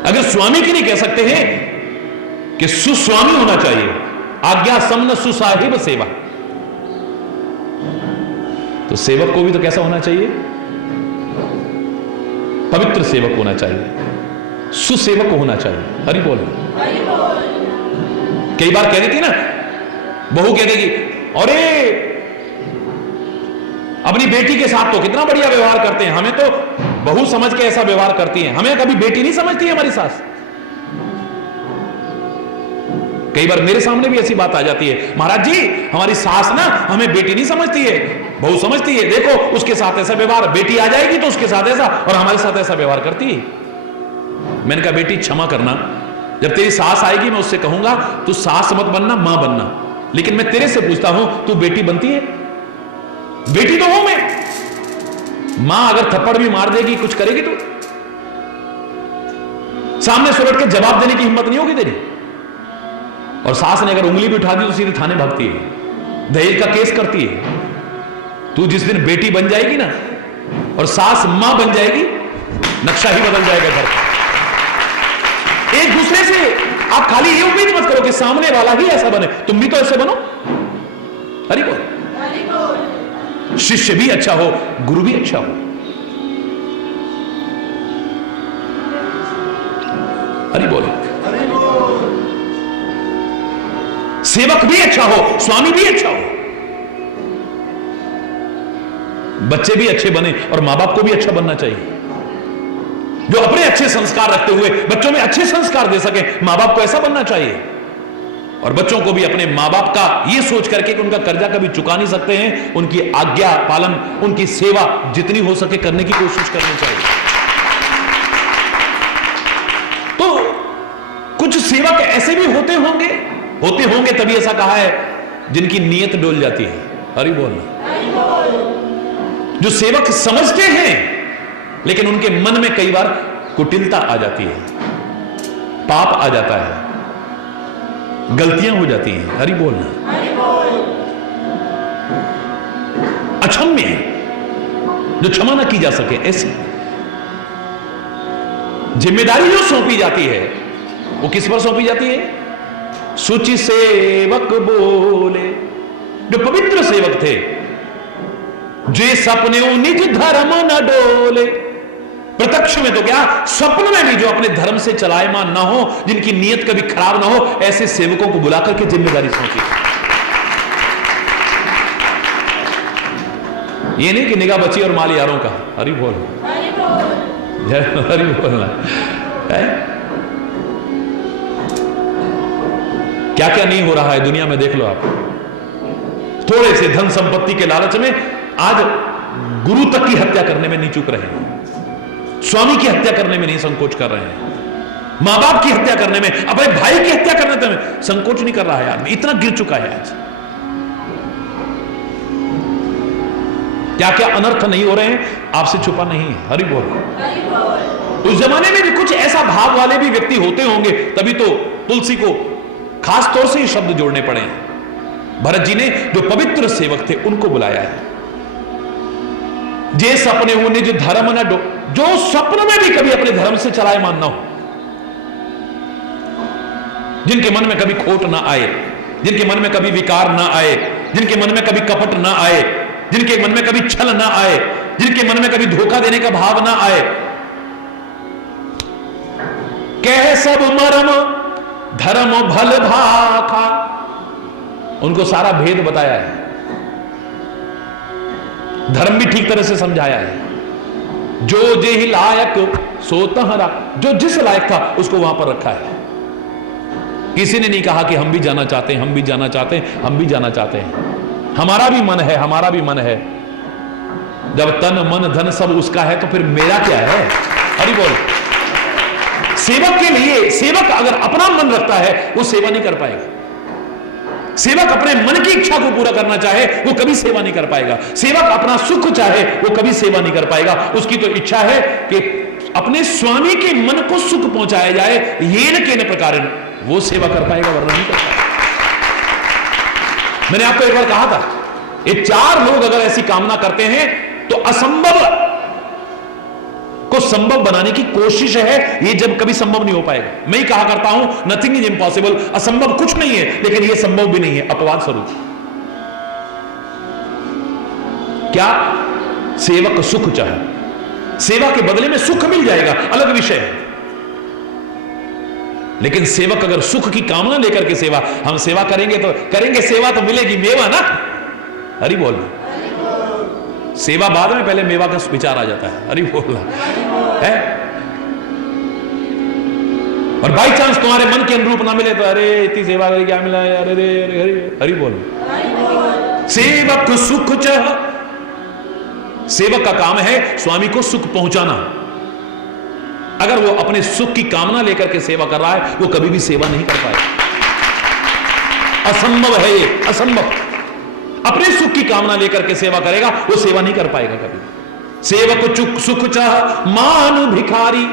अगर स्वामी की नहीं कह सकते हैं कि सुस्वामी होना चाहिए, आज्ञा समन सुसाहिब सेवा, तो सेवक को भी तो कैसा होना चाहिए? पवित्र सेवक होना चाहिए, सुसेवक होना चाहिए। हरि बोल। कई बार कह देती ना बहू, कह देगी अरे अपनी बेटी के साथ तो कितना बढ़िया व्यवहार करते हैं, हमें तो बहू समझ के ऐसा व्यवहार करती है, हमें कभी बेटी नहीं समझती है हमारी सास। कई बार मेरे सामने भी ऐसी बात आ जाती है, महाराज जी हमारी सास ना हमें बेटी नहीं समझती है, बहू समझती है, देखो उसके साथ ऐसा व्यवहार, बेटी आ जाएगी तो उसके साथ ऐसा और हमारे साथ ऐसा व्यवहार करती है। मैंने कहा बेटी क्षमा करना, जब तेरी सास आएगी मैं उससे कहूंगा तू सास मत बनना, मां बनना, लेकिन मैं तेरे से पूछता हूं तू बेटी बनती है? बेटी तो हूं मैं। मां अगर थप्पड़ भी मार देगी, कुछ करेगी तू? सामने से उलट के जवाब देने की हिम्मत नहीं होगी तेरी। और सास ने अगर उंगली भी उठा दी तो सीधे थाने भागती है, दहेज का केस करती है। तू जिस दिन बेटी बन जाएगी ना और सास मां बन जाएगी, नक्शा ही बदल जाएगा घर का। एक दूसरे से आप खाली ये उम्मीद मत करो कि सामने वाला ही ऐसा बने, तुम भी तो ऐसे बनो। हरि बोल। शिष्य भी अच्छा हो, गुरु भी अच्छा हो। हरि बोल। सेवक भी अच्छा हो, स्वामी भी अच्छा हो, बच्चे भी अच्छे बने और मां बाप को भी अच्छा बनना चाहिए। जो अपने अच्छे संस्कार रखते हुए बच्चों में अच्छे संस्कार दे सके, मां बाप को ऐसा बनना चाहिए। और बच्चों को भी अपने मां बाप का ये सोच करके कि उनका कर्जा कभी चुका नहीं सकते हैं, उनकी आज्ञा पालन, उनकी सेवा जितनी हो सके करने की कोशिश करनी चाहिए। तो कुछ सेवक ऐसे भी होते होंगे तभी ऐसा कहा है जिनकी नीयत डोल जाती है। हरि बोलना। जो सेवक समझते हैं लेकिन उनके मन में कई बार कुटिलता आ जाती है, पाप आ जाता है, गलतियां हो जाती हैं। हरि बोलना। अक्षम्य है, जो क्षमा ना की जा सके, ऐसी जिम्मेदारी जो सौंपी जाती है वो किस पर सौंपी जाती है? सुचि सेवक बोले, जो पवित्र सेवक थे, जे सपने निज धर्म न डोले। प्रत्यक्ष में तो क्या, स्वप्न में भी जो अपने धर्म से चलायमान ना हो, जिनकी नीयत कभी खराब ना हो, ऐसे सेवकों को बुलाकर के जिम्मेदारी सौंपी। ये नहीं कि निगाह बची और माल यारों का। हरि बोल। हरि बोलना है। क्या क्या नहीं हो रहा है दुनिया में, देख लो आप। थोड़े से धन संपत्ति के लालच में आज गुरु तक की हत्या करने में नहीं चूक रहे हैं, स्वामी की हत्या करने में नहीं संकोच कर रहे हैं, मां बाप की हत्या करने में, अपने भाई की हत्या करने में संकोच नहीं कर रहा है आदमी। इतना गिर चुका है आज। क्या क्या अनर्थ नहीं हो रहे हैं आपसे छुपा नहीं है। हरि बोल। उस जमाने में भी कुछ ऐसा भाव वाले भी व्यक्ति होते होंगे, तभी तो तुलसी को खास तौर से ये शब्द जोड़ने पड़े हैं। भरत जी ने जो पवित्र सेवक थे उनको बुलाया है। जे सपने हो निज धर्म न डो, जो स्वप्न में भी कभी अपने धर्म से चलायमान ना हो, जिनके मन में कभी खोट ना आए, जिनके मन में कभी विकार ना आए, जिनके मन में कभी कपट ना आए, जिनके मन में कभी छल ना आए, जिनके मन में कभी धोखा देने का भाव ना आए, कह सब मरम धर्म भल भाखा, उनको सारा भेद बताया है, धर्म भी ठीक तरह से समझाया है। जो जे ही लायक सो तहरा, जो जिस लायक था उसको वहां पर रखा है। किसी ने नहीं कहा कि हम भी जाना चाहते हैं, हम भी जाना चाहते हैं, हम भी जाना चाहते हैं। हमारा भी मन है, हमारा भी मन है। जब तन मन धन सब उसका है तो फिर मेरा क्या है। हरि बोल। सेवक के लिए, सेवक अगर अपना मन रखता है वो सेवा नहीं कर पाएगा। सेवक अपने मन की इच्छा को पूरा करना चाहे वो कभी सेवा नहीं कर पाएगा। सेवक अपना सुख चाहे वो कभी सेवा नहीं कर पाएगा। उसकी तो इच्छा है कि अपने स्वामी के मन को सुख पहुंचाया जाए, ये न के न प्रकार वो सेवा कर पाएगा, वरना नहीं कर पाएगा। मैंने आपको एक बार कहा था, ये 4 लोग अगर ऐसी कामना करते हैं तो असंभव को संभव बनाने की कोशिश है। ये जब कभी संभव नहीं हो पाएगा। मैं ही कहा करता हूं, नथिंग इज इम्पॉसिबल। असंभव कुछ नहीं है, लेकिन ये संभव भी नहीं है, अपवाद स्वरूप। क्या? सेवक सुख चाहे, सेवा के बदले में सुख मिल जाएगा, अलग विषय है। लेकिन सेवक अगर सुख की कामना लेकर के सेवा, हम सेवा करेंगे तो करेंगे, सेवा तो मिलेगी मेवा ना। हरि बोल। सेवा बाद में, पहले मेवा का विचार आ जाता है। हरि बोल है। और बाई चांस तुम्हारे मन के अनुरूप ना मिले तो अरे इतनी सेवा करी क्या मिला यार, अरे अरे हरि बोल। सेवक सुख चाह, सेवक का काम है स्वामी को सुख पहुंचाना। अगर वो अपने सुख की कामना लेकर के सेवा कर रहा है वो कभी भी सेवा नहीं कर पाएगा। असंभव है ये, असंभव। अपने सुख की कामना लेकर के सेवा करेगा वो सेवा नहीं कर पाएगा कभी। सेवक चुक सुख चाह मान भिखारी,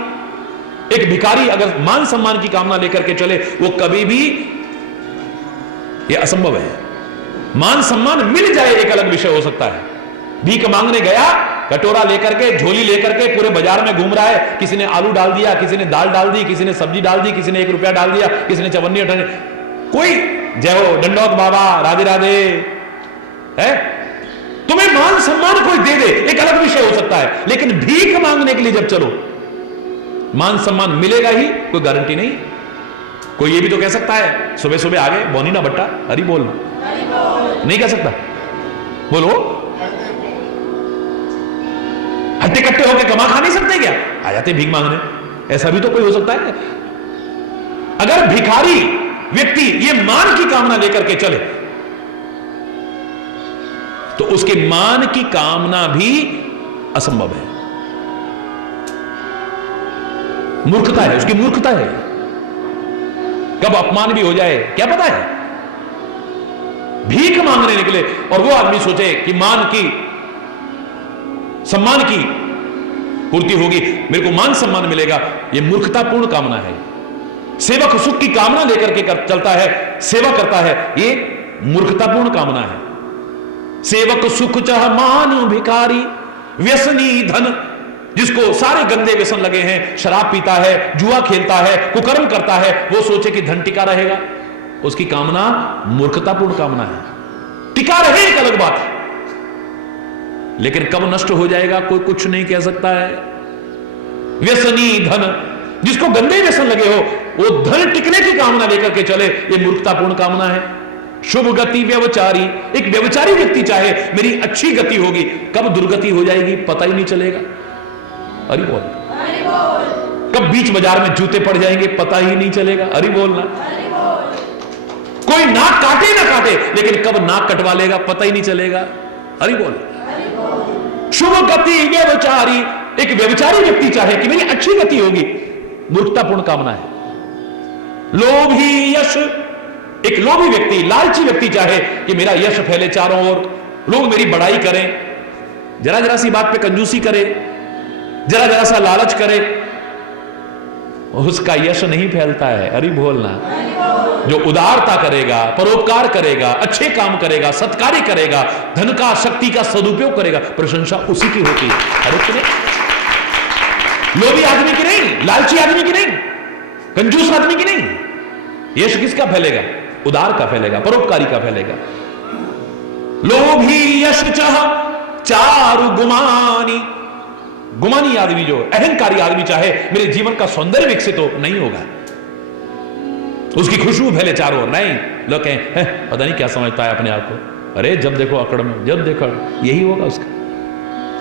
एक भिखारी अगर मान सम्मान की कामना लेकर के चले वो कभी भी, ये असंभव है। मान सम्मान मिल जाए एक अलग विषय हो सकता है। भीख मांगने गया, कटोरा लेकर के, झोली लेकर के पूरे बाजार में घूम रहा है, किसी ने आलू डाल दिया, किसी ने दाल डाल दी, किसी ने सब्जी डाल दी, किसी ने 1 रुपया डाल दिया, किसी ने चवन्नी उठाने, कोई जय हो दंडौत बाबा राधे राधे है। तुम्हें मान सम्मान कोई दे दे एक अलग विषय हो सकता है, लेकिन भीख मांगने के लिए जब चलो मान सम्मान मिलेगा ही, कोई गारंटी नहीं। कोई ये भी तो कह सकता है सुबह सुबह आ गए बोनी ना बट्टा, हरि बोल, नहीं कह सकता। बोलो, हट्टे कट्टे होकर कमा खा नहीं सकते क्या? आ जाते भीख मांगने, ऐसा भी तो कोई हो सकता है। अगर भिखारी व्यक्ति ये मान की कामना लेकर के चले तो उसके मान की कामना भी असंभव है, मूर्खता है, उसकी मूर्खता है। कब अपमान भी हो जाए क्या पता है। भीख मांगने निकले और वो आदमी सोचे कि मान की, सम्मान की पूर्ति होगी, मेरे को मान सम्मान मिलेगा, यह मूर्खतापूर्ण कामना है। सेवक सुख की कामना लेकर के चलता है, सेवा करता है, यह मूर्खतापूर्ण कामना है। सेवक सुख चाह मान भिखारी, व्यसनी धन, जिसको सारे गंदे व्यसन लगे हैं, शराब पीता है, जुआ खेलता है, कुकर्म करता है, वो सोचे कि धन टिका रहेगा, उसकी कामना मूर्खतापूर्ण कामना है। टिका रहे एक अलग बात है, लेकिन कब नष्ट हो जाएगा कोई कुछ नहीं कह सकता है। व्यसनी धन, जिसको गंदे व्यसन लगे हो, वो धन टिकने की कामना लेकर के चले, ये मूर्खतापूर्ण कामना है। शुभ गति व्यवचारी, एक व्यवचारी व्यक्ति चाहे मेरी अच्छी गति होगी, कब दुर्गति हो जाएगी पता ही नहीं चलेगा। हरि बोल। कब बीच बाजार में जूते पड़ जाएंगे पता ही नहीं चलेगा। हरि बोलना। कोई नाक काटे ना काटे, लेकिन कब नाक कटवा लेगा पता ही नहीं चलेगा। हरि बोल। शुभ गति व्यवचारी, एक व्यवचारी व्यक्ति चाहे कि मेरी अच्छी गति होगी, मूर्खतापूर्ण कामना है। लोभी यश, एक लोभी व्यक्ति, लालची व्यक्ति चाहे कि मेरा यश फैले चारों ओर, लोग मेरी बड़ाई करें, जरा जरा सी बात पे कंजूसी करे, जरा जरा सा लालच करे, उसका यश नहीं फैलता है। हरि बोलना। जो उदारता करेगा, परोपकार करेगा, अच्छे काम करेगा, सत्कार्य करेगा, धन का शक्ति का सदुपयोग करेगा, प्रशंसा उसी की होती है। हर एक की नहीं, लोभी आदमी की नहीं, लालची आदमी की नहीं, कंजूस आदमी की नहीं। यश किसका फैलेगा? उदार का फैलेगा, परोपकारी का फैलेगा। लोभी यश चाह चारु गुमानी, गुमानी आदमी, जो अहंकारी आदमी चाहे मेरे जीवन का सौंदर्य विकसित हो, नहीं होगा। उसकी खुशबू फैले चारों ओर, नहीं। लोग कहें पता नहीं क्या समझता है अपने आप को, अरे जब देखो अकड़ में, जब देखो, यही होगा उसका।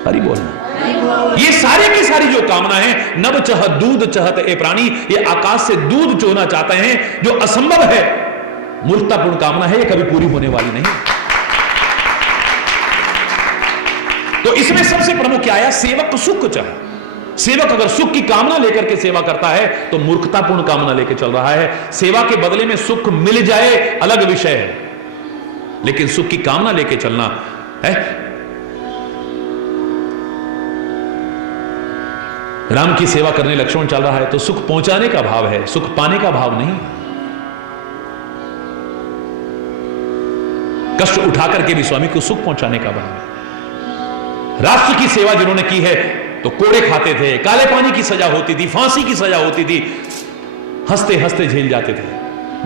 हरि बोलना। ये सारी की सारी जो कामना है, नभ चह दूध चहत ए प्राणी, ये आकाश से दूध चोना चाहते हैं, जो असंभव है, मूर्खतापूर्ण कामना है, ये कभी पूरी होने वाली नहीं। तो इसमें सबसे प्रमुख क्या आया? सेवक सुख चाहे। सेवक अगर सुख की कामना लेकर के सेवा करता है तो मूर्खतापूर्ण कामना लेकर चल रहा है। सेवा के बदले में सुख मिल जाए अलग विषय है, लेकिन सुख की कामना लेकर चलना है। राम की सेवा करने लक्ष्मण चल रहा है तो सुख पहुंचाने का भाव है, सुख पाने का भाव नहीं। कष्ट उठा करके भी स्वामी को सुख पहुंचाने का भाव है। राष्ट्र की सेवा जिन्होंने की है तो कोड़े खाते थे, काले पानी की सजा होती थी, फांसी की सजा होती थी, हंसते हंसते झेल जाते थे।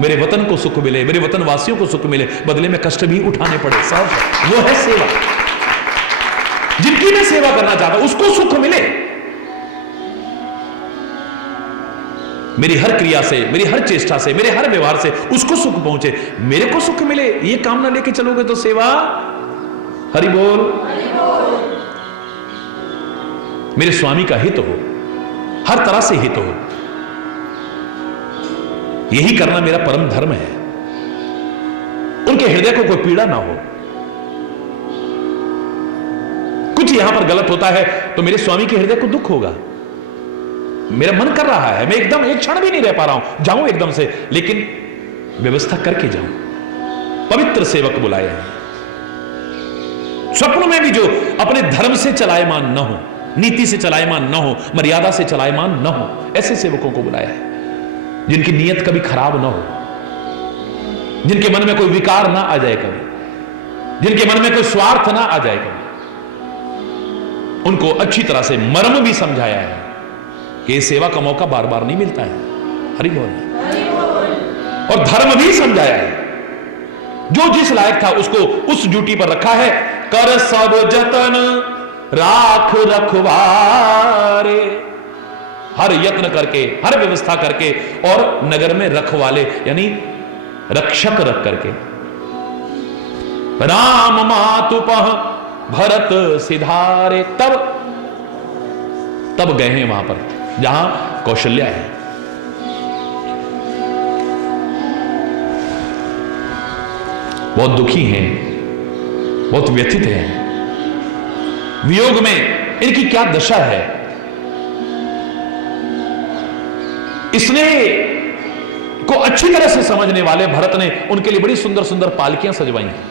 मेरे वतन को सुख मिले, मेरे वतन वासियों को सुख मिले, बदले में कष्ट भी उठाने पड़े। सब वो है सेवा। जिनकी मैं सेवा करना चाहता हूं उसको सुख मिले, मेरी हर क्रिया से, मेरी हर चेष्टा से, मेरे हर व्यवहार से उसको सुख पहुंचे, मेरे को सुख मिले, ये कामना लेके चलोगे तो सेवा। हरि बोल। मेरे स्वामी का हित हो, हर तरह से हित हो, यही करना मेरा परम धर्म है। उनके हृदय को कोई पीड़ा ना हो। कुछ यहां पर गलत होता है तो मेरे स्वामी के हृदय को दुख होगा। मेरा मन कर रहा है, मैं एकदम एक क्षण भी नहीं रह पा रहा हूं, जाऊं एकदम से, लेकिन व्यवस्था करके जाऊं। पवित्र सेवक बुलाए हैं। स्वप्न में भी जो अपने धर्म से चलायमान न हो, नीति से चलायमान न हो, मर्यादा से चलायमान न हो, ऐसे सेवकों को बुलाया है। जिनकी नीयत कभी खराब न हो, जिनके मन में कोई विकार ना आ जाए कभी, जिनके मन में कोई स्वार्थ ना आ जाए कभी, उनको अच्छी तरह से मर्म भी समझाया है कि सेवा का मौका बार बार नहीं मिलता है। हरि बोल। और धर्म भी समझाया है। जो जिस लायक था उसको उस ड्यूटी पर रखा है। कर सब जतन राख रखवारे, हर यत्न करके, हर व्यवस्था करके, और नगर में रखवाले यानी रक्षक रख करके। राम मातुपह भरत सिधारे, तब गए हैं वहां पर जहां कौशल्या है। बहुत दुखी हैं, बहुत व्यथित हैं, वियोग में इनकी क्या दशा है। इसने को अच्छी तरह से समझने वाले भरत ने उनके लिए बड़ी सुंदर सुंदर पालकियां सजवाई हैं।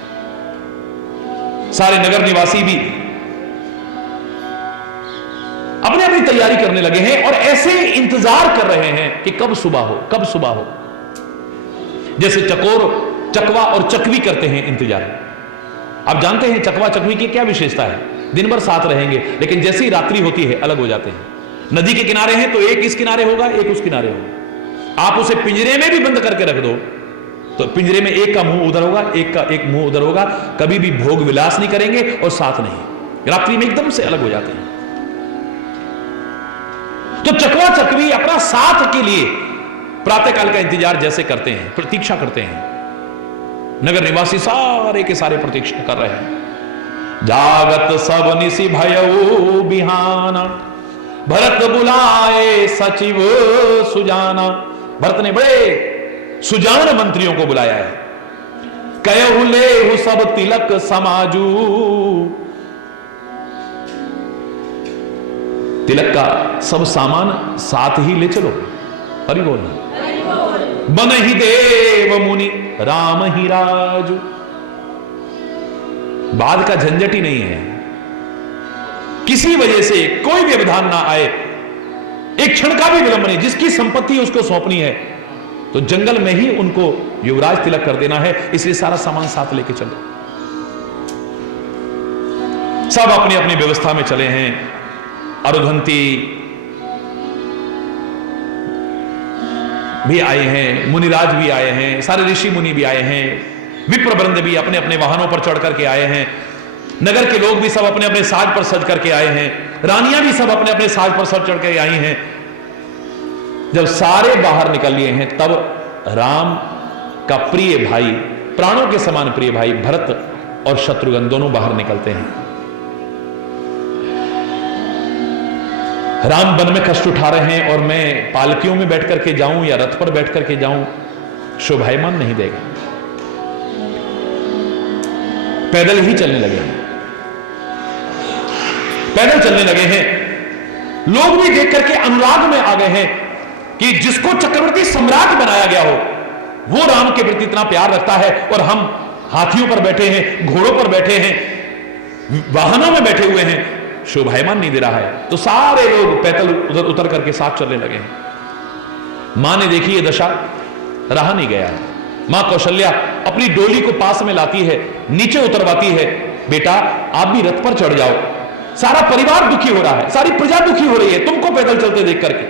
सारे नगर निवासी भी अपनी अपनी तैयारी करने लगे हैं और ऐसे इंतजार कर रहे हैं कि कब सुबह हो, कब सुबह हो। जैसे चकोर, चकवा और चकवी करते हैं इंतजार। आप जानते हैं चकवा चकवी की क्या विशेषता है? दिन भर साथ रहेंगे, लेकिन जैसे ही रात्रि होती है अलग हो जाते हैं। नदी के किनारे हैं तो एक इस किनारे होगा, एक उस किनारे होगा। आप उसे पिंजरे में भी बंद करके रख दो तो पिंजरे में एक का मुंह उधर होगा, एक का एक मुंह उधर होगा, कभी भी भोग विलास नहीं करेंगे और साथ नहीं। रात्रि में एकदम से अलग हो जाते हैं। तो चकवा चकवी अपना साथ के लिए प्रातःकाल का इंतजार जैसे करते हैं, प्रतीक्षा करते हैं। नगर निवासी सारे के सारे प्रतीक्षा कर रहे हैं। जागत सब निसी भयऊ बिहाना, भरत बुलाए सचिव सुजाना। भरत ने बड़े सुजान मंत्रियों को बुलाया है। कहु लेहु सब तिलक समाजू, तिलक का सब सामान साथ ही ले चलो। हरि बोल। बन ही देव मुनि राम ही राजू। बाद का झंझट ही नहीं है। किसी वजह से कोई भी व्यवधान ना आए, एक क्षण का भी विलंब नहीं, जिसकी संपत्ति उसको सौंपनी है तो जंगल में ही उनको युवराज तिलक कर देना है, इसलिए सारा सामान साथ लेके चले। सब अपनी अपनी व्यवस्था में चले हैं। अरुधंती भी आए हैं, मुनिराज भी आए हैं, सारे ऋषि मुनि भी आए हैं, विप्रवृंद भी अपने अपने वाहनों पर चढ़ करके आए हैं, नगर के लोग भी सब अपने अपने साज पर सज करके आए हैं, रानियां भी सब अपने अपने साज पर सज चढ़ के आई हैं। जब सारे बाहर निकल लिए हैं तब राम का प्रिय भाई, प्राणों के समान प्रिय भाई भरत और शत्रुघ्न दोनों बाहर निकलते हैं। राम वन में कष्ट उठा रहे हैं और मैं पालकियों में बैठ करके जाऊं या रथ पर बैठ करके जाऊं, शोभायमान नहीं देगा। पैदल ही चलने लगे हैं, पैदल चलने लगे हैं। लोग भी देख करके अनुराग में आ गए हैं कि जिसको चक्रवर्ती सम्राट बनाया गया हो वो राम के प्रति इतना प्यार रखता है और हम हाथियों पर बैठे हैं, घोड़ों पर बैठे हैं, वाहनों में बैठे हुए हैं, शोभायमान नहीं दे रहा है। तो सारे लोग पैदल उधर उतर करके साथ चलने लगे हैं। मां ने देखी ये दशा, रहा नहीं गया है। मां कौशल्या अपनी डोली को पास में लाती है, नीचे उतरवाती है, बेटा आप भी रथ पर चढ़ जाओ। सारा परिवार दुखी हो रहा है, सारी प्रजा दुखी हो रही है तुमको पैदल चलते देख करके।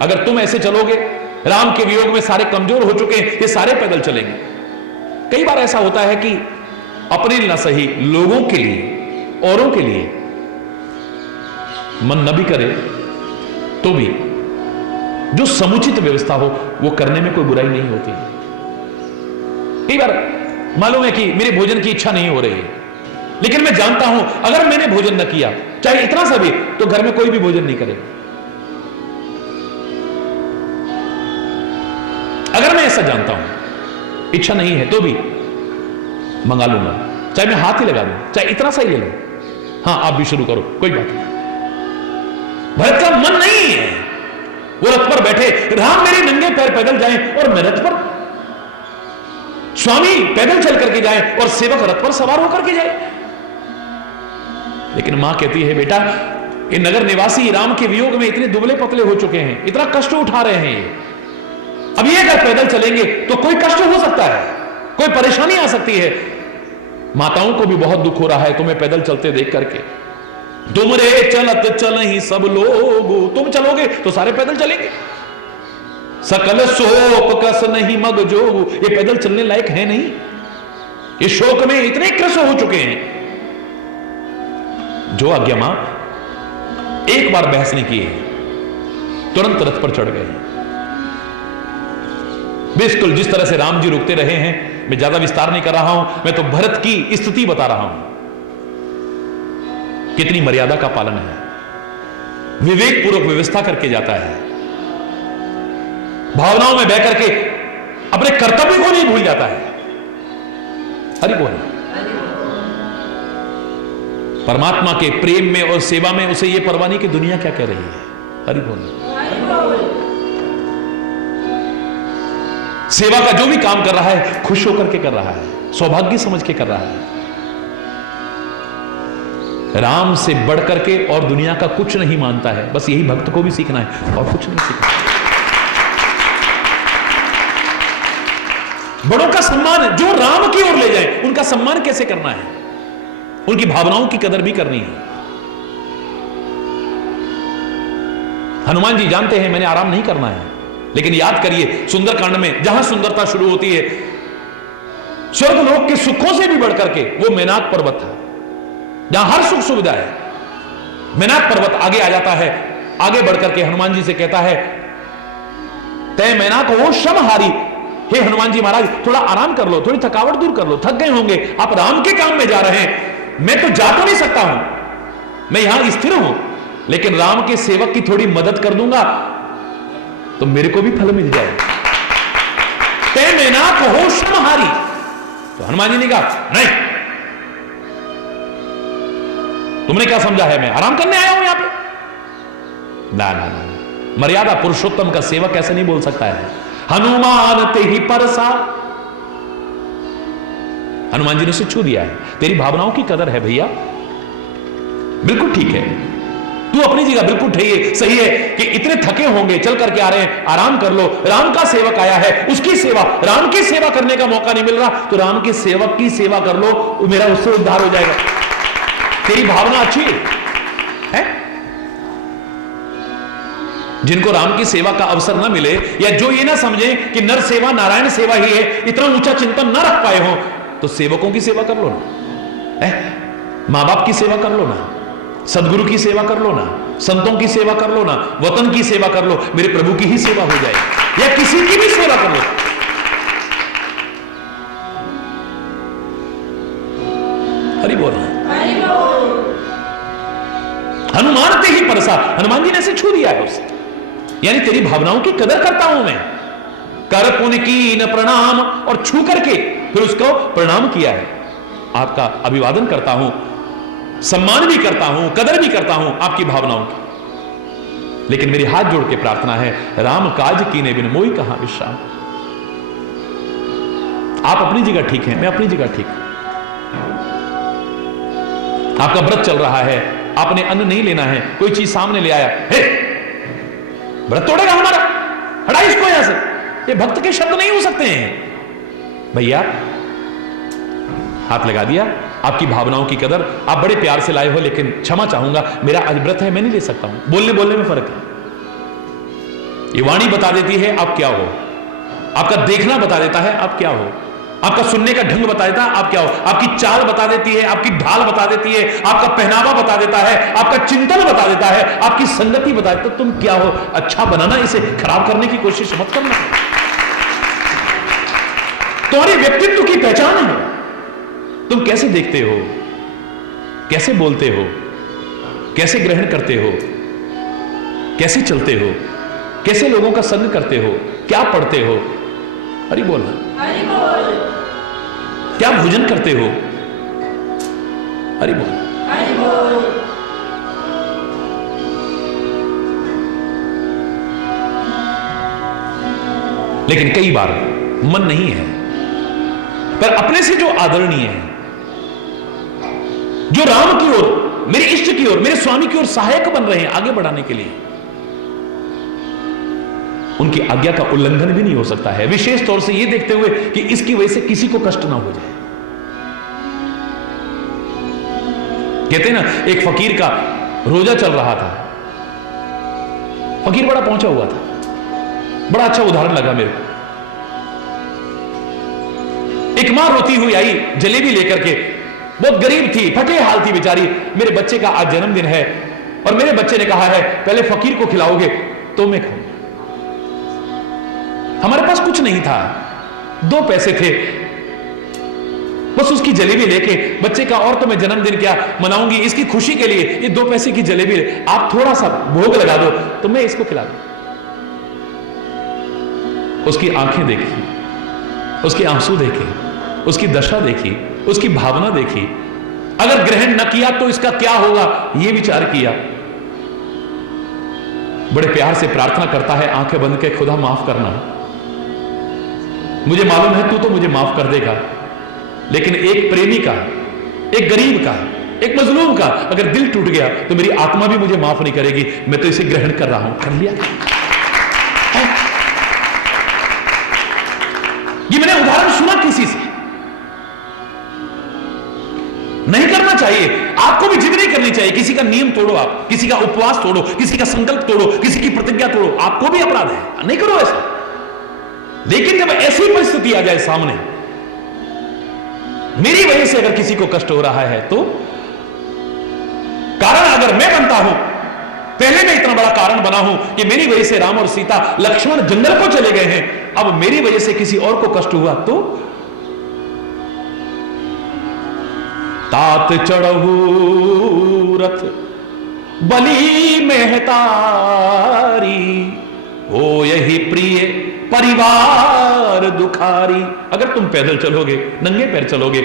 अगर तुम ऐसे चलोगे, राम के वियोग में सारे कमजोर हो चुके हैं, ये सारे पैदल चलेंगे। कई बार ऐसा होता है कि अपने न सही लोगों के लिए, औरों के लिए मन न भी करे तो भी जो समुचित व्यवस्था हो वो करने में कोई बुराई नहीं होती। कई बार मालूम है कि मेरे भोजन की इच्छा नहीं हो रही है, लेकिन मैं जानता हूं अगर मैंने भोजन न किया, चाहे इतना सा भी, तो घर में कोई भी भोजन नहीं करेगा। अगर मैं ऐसा जानता हूं, इच्छा नहीं है तो भी मंगा लूंगा, चाहे मैं हाथ ही लगा दूं, चाहे इतना सा ही ले लो। हाँ आप भी शुरू करो, कोई बात नहीं। भरत का मन नहीं है, वो रथ पर बैठे, राम मेरे नंगे पैर पैदल जाएं और मैं रथ पर, स्वामी पैदल चल करके जाए और सेवक रथ पर सवार होकर के जाए। लेकिन मां कहती है बेटा ये नगर निवासी राम के वियोग में इतने दुबले पतले हो चुके हैं, इतना कष्ट उठा रहे हैं, अब ये अगर पैदल चलेंगे तो कोई कष्ट हो सकता है, कोई परेशानी आ सकती है। माताओं को भी बहुत दुख हो रहा है तुम्हें पैदल चलते देख करके। तुम रे चलत चल ही सब लोग, तुम चलोगे तो सारे पैदल चलेंगे। सकल शोक कस नहीं मग जोग, ये पैदल चलने लायक है नहीं, ये शोक में इतने कृष्ण हो चुके हैं। जो आज्ञा मां एक बार बहस नहीं की, तुरंत रथ पर चढ़ गए। बिल्कुल जिस तरह से राम जी रुकते रहे हैं, मैं ज्यादा विस्तार नहीं कर रहा हूं, मैं तो भरत की स्थिति बता रहा हूं। कितनी मर्यादा का पालन है, विवेक पूर्वक व्यवस्था करके जाता है, भावनाओं में बह करके अपने कर्तव्य को नहीं भूल जाता है। हरि बोल। परमात्मा के प्रेम में और सेवा में उसे यह परवाह नहीं कि दुनिया क्या कह रही है। हरि बोल। सेवा का जो भी काम कर रहा है खुश होकर के कर रहा है, सौभाग्य समझ के कर रहा है। राम से बढ़ करके और दुनिया का कुछ नहीं मानता है, बस यही भक्त को भी सीखना है और कुछ नहीं सीखना। बड़ों का सम्मान जो राम की ओर ले जाए, उनका सम्मान कैसे करना है, उनकी भावनाओं की कदर भी करनी है। हनुमान जी जानते हैं मैंने आराम नहीं करना है, लेकिन याद करिए सुंदरकांड में जहां सुंदरता शुरू होती है, स्वर्गलोक के सुखों से भी बढ़कर के वो मेनाक पर्वत था, जहां हर सुख सुविधा है। मेनाक पर्वत आगे आ जाता है, आगे बढ़कर के हनुमान जी से कहता है तय मेनाक हो शमहारी, हे हनुमान जी महाराज थोड़ा आराम कर लो, थोड़ी थकावट दूर कर लो, थक गए होंगे, आप राम के काम में जा रहे हैं, मैं तो जा तो नहीं सकता हूं, मैं यहां स्थिर हूं, लेकिन राम के सेवक की थोड़ी मदद कर दूंगा तो मेरे को भी फल मिल जाए। तय मेनाक हो शमहारी। तो हनुमान जी ने कहा नहीं, तुमने क्या समझा है मैं आराम करने आया हूं यहां पे। ना ना ना, मर्यादा पुरुषोत्तम का सेवक ऐसे नहीं बोल सकता है। हनुमान ते ही परसा, हनुमान जी ने उसे छू दिया है, तेरी भावनाओं की कदर है भैया, बिल्कुल ठीक है, तू अपनी जगह बिल्कुल सही है कि इतने थके होंगे, चल करके आ रहे हैं, आराम कर लो। राम का सेवक आया है, उसकी सेवा, राम की सेवा करने का मौका नहीं मिल रहा, तो राम के सेवक की सेवा कर लो, मेरा उससे उद्धार हो जाएगा। तेरी भावना अच्छी है? जिनको राम की सेवा का अवसर ना मिले, या जो ये ना समझे कि नर सेवा नारायण सेवा ही है, इतना ऊंचा चिंतन ना रख पाए हो, तो सेवकों की सेवा कर लो ना, मां बाप की सेवा कर लो ना, सदगुरु की सेवा कर लो ना, संतों की सेवा कर लो ना, वतन की सेवा कर लो, मेरे प्रभु की ही सेवा हो जाएगी, या किसी की भी सेवा कर लो। हरि बोल रहा हनुमान ते ही परसा, हनुमान जी ने ऐसे छू दिया है उसे, यानी तेरी भावनाओं की कदर करता हूं मैं, कर पुण्य की न प्रणाम, और छू करके फिर उसको प्रणाम किया है, आपका अभिवादन करता हूं, सम्मान भी करता हूं, कदर भी करता हूं आपकी भावनाओं की। लेकिन मेरी हाथ जोड़ के प्रार्थना है, राम काज कीने बिन मोई कहां विश्राम। आप अपनी जगह ठीक हैं, मैं अपनी जगह ठीक हूं। आपका व्रत चल रहा है, आपने अन्न नहीं लेना है, कोई चीज सामने ले आया, हे व्रत तोड़ेगा हमारा, हटा इसको यहां से, ये भक्त के शब्द नहीं हो सकते हैं। भैया हाथ लगा दिया, आपकी भावनाओं की कदर, आप बड़े प्यार से लाए हो, लेकिन क्षमा चाहूंगा, मेरा आज व्रत है, मैं नहीं ले सकता हूं। बोलने में फर्क है। ये वाणी बता देती है आप क्या हो, आपका देखना बता देता है आप क्या हो, आपका सुनने का ढंग बता देता है आप क्या हो, आपकी चाल बता देती है, आपकी ढाल बता देती है, आपका पहनावा बता देता है, आपका चिंतन बता देता है, आपकी संगति बता देता है तुम क्या हो। अच्छा बनाना, इसे खराब करने की कोशिश मत करना। तुम्हारे व्यक्तित्व की पहचान है, तुम कैसे देखते हो, कैसे बोलते हो, कैसे ग्रहण करते हो, कैसे चलते हो, कैसे लोगों का संग करते हो, क्या पढ़ते हो, हरि बोलना, क्या भोजन करते हो, हरि बोल। लेकिन कई बार मन नहीं है, पर अपने से जो आदरणीय है, जो राम की ओर, मेरे इष्ट की ओर, मेरे स्वामी की ओर सहायक बन रहे हैं आगे बढ़ाने के लिए, उनकी आज्ञा का उल्लंघन भी नहीं हो सकता है, विशेष तौर से यह देखते हुए कि इसकी वजह से किसी को कष्ट ना हो जाए। कहते हैं ना, एक फकीर का रोजा चल रहा था, फकीर बड़ा पहुंचा हुआ था, बड़ा अच्छा उदाहरण लगा मेरे को। एक मां रोती हुई आई जलेबी लेकर के, बहुत गरीब थी, फटे हाल थी बेचारी, मेरे बच्चे का आज जन्मदिन है और मेरे बच्चे ने कहा है पहले फकीर को खिलाओगे तो मैं खाऊंगा। हमारे पास कुछ नहीं था, 2 पैसे थे, बस उसकी जलेबी लेके बच्चे का, और तो मैं जन्मदिन क्या मनाऊंगी, इसकी खुशी के लिए ये 2 पैसे की जलेबी आप थोड़ा सा भोग लगा दो तो मैं इसको खिला दूं। उसकी आंखें देखी, उसके आंसू देखे, उसकी दशा देखी, उसकी भावना देखी, अगर ग्रहण न किया तो इसका क्या होगा यह विचार किया। बड़े प्यार से प्रार्थना करता है आंखें बंद के, खुदा माफ करना, मुझे मालूम है तू तो मुझे माफ कर देगा, लेकिन एक प्रेमी का, एक गरीब का, एक मजलूम का अगर दिल टूट गया तो मेरी आत्मा भी मुझे माफ नहीं करेगी, मैं तो इसे ग्रहण कर रहा हूं। कर लिया। ये मैंने उदाहरण सुना किसी से, नहीं करना चाहिए, आपको भी जिद नहीं करनी चाहिए, किसी का नियम तोड़ो, आप किसी का उपवास तोड़ो, किसी का संकल्प तोड़ो, किसी की प्रतिज्ञा तोड़ो, आपको भी अपराध है, नहीं करो ऐसा। लेकिन जब ऐसी परिस्थिति आ जाए सामने, मेरी वजह से अगर किसी को कष्ट हो रहा है, तो कारण अगर मैं बनता हूं, पहले मैं इतना बड़ा कारण बना हूं कि मेरी वजह से राम और सीता लक्ष्मण जंगल को चले गए हैं, अब मेरी वजह से किसी और को कष्ट हुआ तो तात चढ़ू रथ बली मेहतारी, हो यही प्रिय परिवार दुखारी। अगर तुम पैदल चलोगे, नंगे पैर चलोगे,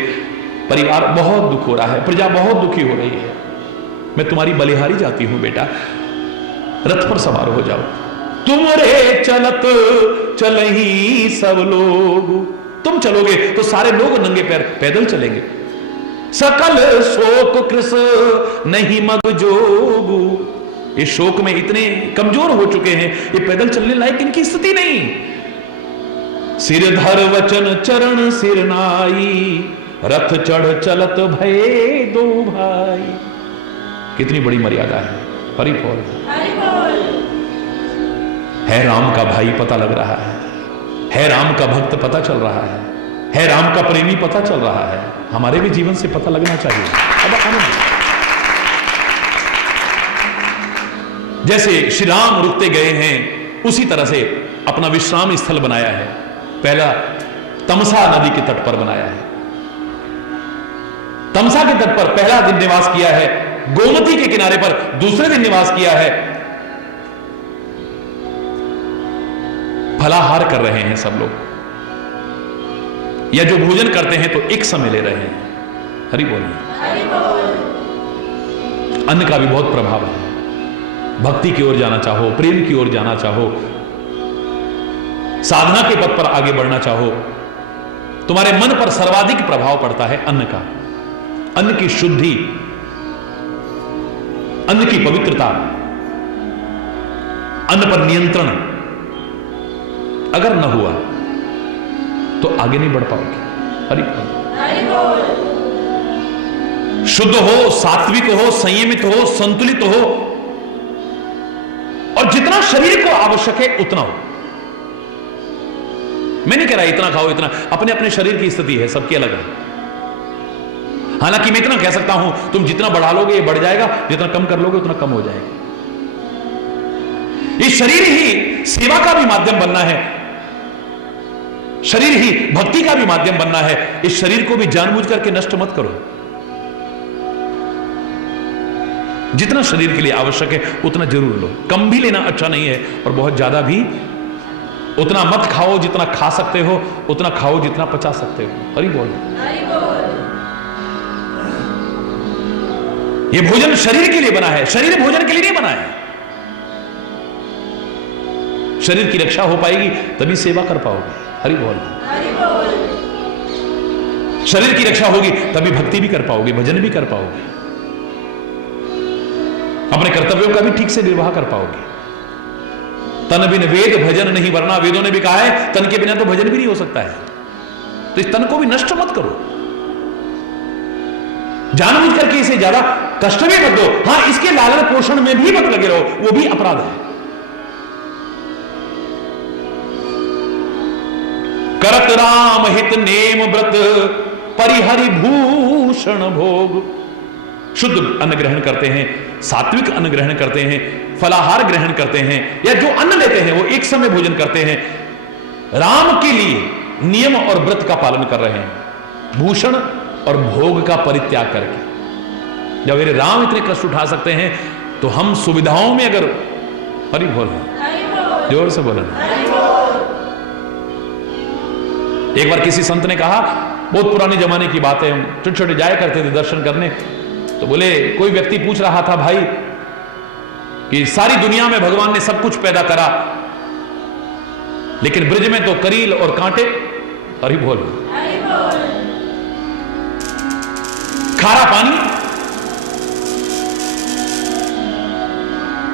परिवार बहुत दुख हो रहा है, प्रजा बहुत दुखी हो रही है, मैं तुम्हारी बलिहारी जाती हूं बेटा, रथ पर सवार हो जाओ। तुम रे चलत चल ही सब लोग, तुम चलोगे तो सारे लोग नंगे पैर पैदल चलेंगे, सकल शोक कृस नहीं मग जोगु। ये शोक में इतने कमजोर हो चुके हैं, ये पैदल चलने लायक इनकी स्थिति नहीं। सिर धर वचन चरण सिर नाई, रथ चढ़ चलत भये दो भाई। कितनी बड़ी मर्यादा है। हरि बोल। है राम का भाई पता लग रहा है राम का भक्त पता चल रहा है राम का प्रेमी पता चल रहा है। हमारे भी जीवन से पता लगना चाहिए। अब आनंद, जैसे श्री राम रुकते गए हैं उसी तरह से अपना विश्राम स्थल बनाया है। पहला तमसा नदी के तट पर बनाया है। तमसा के तट पर पहला दिन निवास किया है, गोमती के किनारे पर दूसरे दिन निवास किया है। फलाहार कर रहे हैं सब लोग, या जो भोजन करते हैं तो एक समय ले रहे हैं। हरि बोल। अन्न का भी बहुत प्रभाव है। भक्ति की ओर जाना चाहो, प्रेम की ओर जाना चाहो, साधना के पथ पर आगे बढ़ना चाहो, तुम्हारे मन पर सर्वाधिक प्रभाव पड़ता है अन्न का। अन्न की शुद्धि, अन्न की पवित्रता, अन्न पर नियंत्रण अगर न हुआ तो आगे नहीं बढ़ पाओगे। हरि बोल। शुद्ध हो, सात्विक हो, संयमित हो, संतुलित हो, और जितना शरीर को आवश्यक है उतना हो। मैं नहीं कह रहा इतना खाओ इतना, अपने अपने शरीर की स्थिति है, सबकी अलग है। हालांकि मैं इतना कह सकता हूं, तुम जितना बढ़ा लोगे ये बढ़ जाएगा, जितना कम कर लोगे उतना कम हो जाएगा। ये शरीर ही सेवा का भी माध्यम बनना है, शरीर ही भक्ति का भी माध्यम बनना है। इस शरीर को भी जानबूझ करके नष्ट मत करो। जितना शरीर के लिए आवश्यक है उतना जरूर लो। कम भी लेना अच्छा नहीं है और बहुत ज्यादा भी उतना मत खाओ। जितना खा सकते हो उतना खाओ, जितना पचा सकते हो। हरि बोल। ये भोजन शरीर के लिए बना है, शरीर भोजन के लिए नहीं बना है। शरीर की रक्षा हो पाएगी तभी सेवा कर पाओगे। हरि बोल। शरीर की रक्षा होगी तभी भक्ति भी कर पाओगे, भजन भी कर पाओगे, अपने कर्तव्यों का भी ठीक से निर्वाह कर पाओगे। तन बिन वेद भजन नहीं, वरना वेदों ने भी कहा है तन के बिना तो भजन भी नहीं हो सकता है। तो इस तन को भी नष्ट मत करो, जानबूझ करके इसे ज्यादा कष्ट भी मत दो। हां, इसके लालन पोषण में भी मत लगे रहो, वो भी अपराध है। करत राम हित नेम व्रत, परिहरि भूषण भोग। शुद्ध अन्न ग्रहण करते हैं, सात्विक अन्न ग्रहण करते हैं, फलाहार ग्रहण करते हैं, या जो अन्न लेते हैं वो एक समय भोजन करते हैं। राम के लिए नियम और व्रत का पालन कर रहे हैं, भूषण और भोग का परित्याग करके। जब मेरे राम इतने कष्ट उठा सकते हैं तो हम सुविधाओं में अगर, हरि बोल, जोर से बोलना। एक बार किसी संत ने कहा, बहुत पुराने जमाने की बात है, हम छोटे छोटे जाया करते थे दर्शन करने, तो बोले कोई व्यक्ति पूछ रहा था भाई कि सारी दुनिया में भगवान ने सब कुछ पैदा करा, लेकिन ब्रज में तो करील और कांटे, हरि बोल, खारा पानी,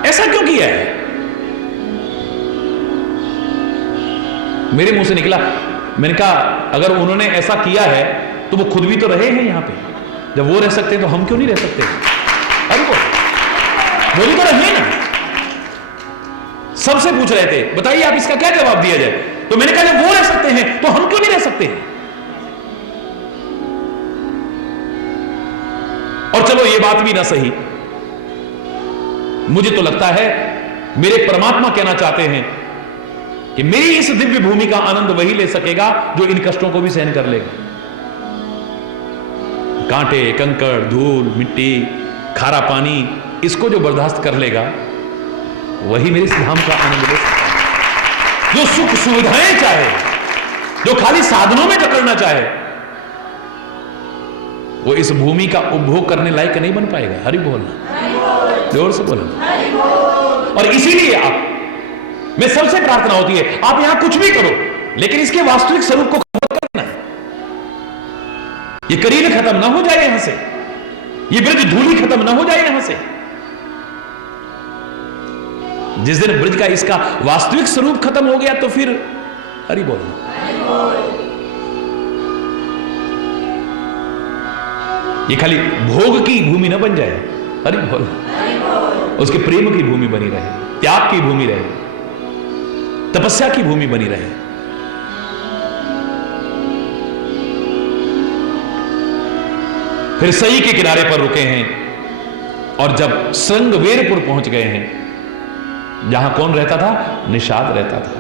ऐसा क्यों किया है? मेरे मुंह से निकला, मैंने कहा अगर उन्होंने ऐसा किया है तो वो खुद भी तो रहे हैं यहां पे। जब वो रह सकते हैं तो हम क्यों नहीं रह सकते? अरे वो भी तो रहे ना। सबसे पूछ रहे थे बताइए आप इसका क्या जवाब दिया जाए, तो मैंने कहा जब वो रह सकते हैं तो हम क्यों नहीं रह सकते? और चलो ये बात भी ना सही, मुझे तो लगता है मेरे परमात्मा कहना चाहते हैं कि मेरी इस दिव्य भूमि का आनंद वही ले सकेगा जो इन कष्टों को भी सहन कर लेगा। कांटे, कंकड़, धूल, मिट्टी, खारा पानी, इसको जो बर्दाश्त कर लेगा वही मेरे इस धाम का आनंद ले सकता है। जो सुख सुविधाएं चाहे, जो खाली साधनों में टकरना चाहे, वो इस भूमि का उपभोग करने लायक नहीं बन पाएगा। हरि बोलना, जोर से बोलना। और इसीलिए आप में सबसे प्रार्थना होती है आप यहां कुछ भी करो, लेकिन इसके वास्तविक स्वरूप को खबर करना है। ये करील खत्म ना हो जाए यहां से, ये ब्रज धूली खत्म ना हो जाए यहां से। जिस दिन ब्रज का इसका वास्तविक स्वरूप खत्म हो गया तो फिर हरि बोल, ये खाली भोग की भूमि ना बन जाए, हरि बोल, उसके प्रेम की भूमि बनी रहे, त्याग की भूमि रहे, तपस्या की भूमि बनी रहे। फिर सई के किनारे पर रुके हैं और जब श्रृंगवेरपुर पहुंच गए हैं, जहां कौन रहता था? निषाद रहता था।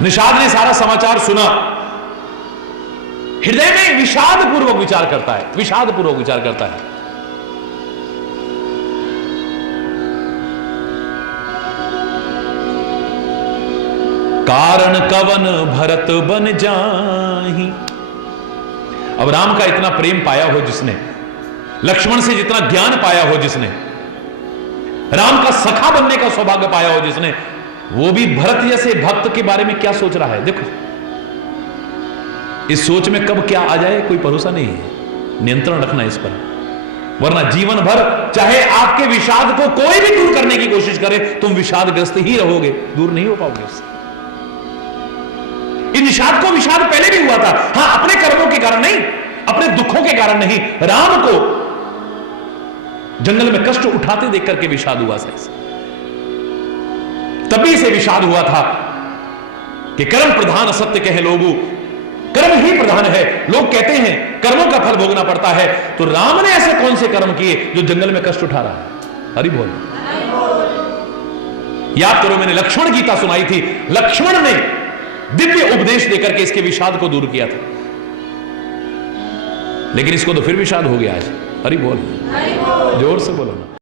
निषाद ने सारा समाचार सुना, हृदय में विषाद पूर्वक विचार करता है, विषाद पूर्वक विचार करता है। कारण कवन भरत बन जाहि। अब राम का इतना प्रेम पाया हो जिसने, लक्ष्मण से जितना ज्ञान पाया हो जिसने, राम का सखा बनने का सौभाग्य पाया हो जिसने, वो भी भरत जैसे भक्त के बारे में क्या सोच रहा है? देखो, इस सोच में कब क्या आ जाए कोई भरोसा नहीं है। नियंत्रण रखना इस पर, वरना जीवन भर चाहे आपके विषाद को कोई भी दूर करने की कोशिश करे, तुम विषादग्रस्त ही रहोगे, दूर नहीं हो पाओगे उससे। इस निषाद को विषाद पहले भी हुआ था, हां, अपने कर्मों के कारण नहीं, अपने दुखों के कारण नहीं, राम को जंगल में कष्ट उठाते देख करके विषाद हुआ था। तभी से विषाद हुआ था कि कर्म प्रधान सत्य कहे लोगों, कर्म ही प्रधान है। लोग कहते हैं कर्मों का फल भोगना पड़ता है, तो राम ने ऐसे कौन से कर्म किए जो जंगल में कष्ट उठा रहा है? हरि बोल। याद करो, मैंने लक्ष्मण गीता सुनाई थी, लक्ष्मण ने दिव्य उपदेश देकर के इसके विषाद को दूर किया था, लेकिन इसको तो फिर विषाद हो गया आज। हरि बोल, जोर से बोलो ना।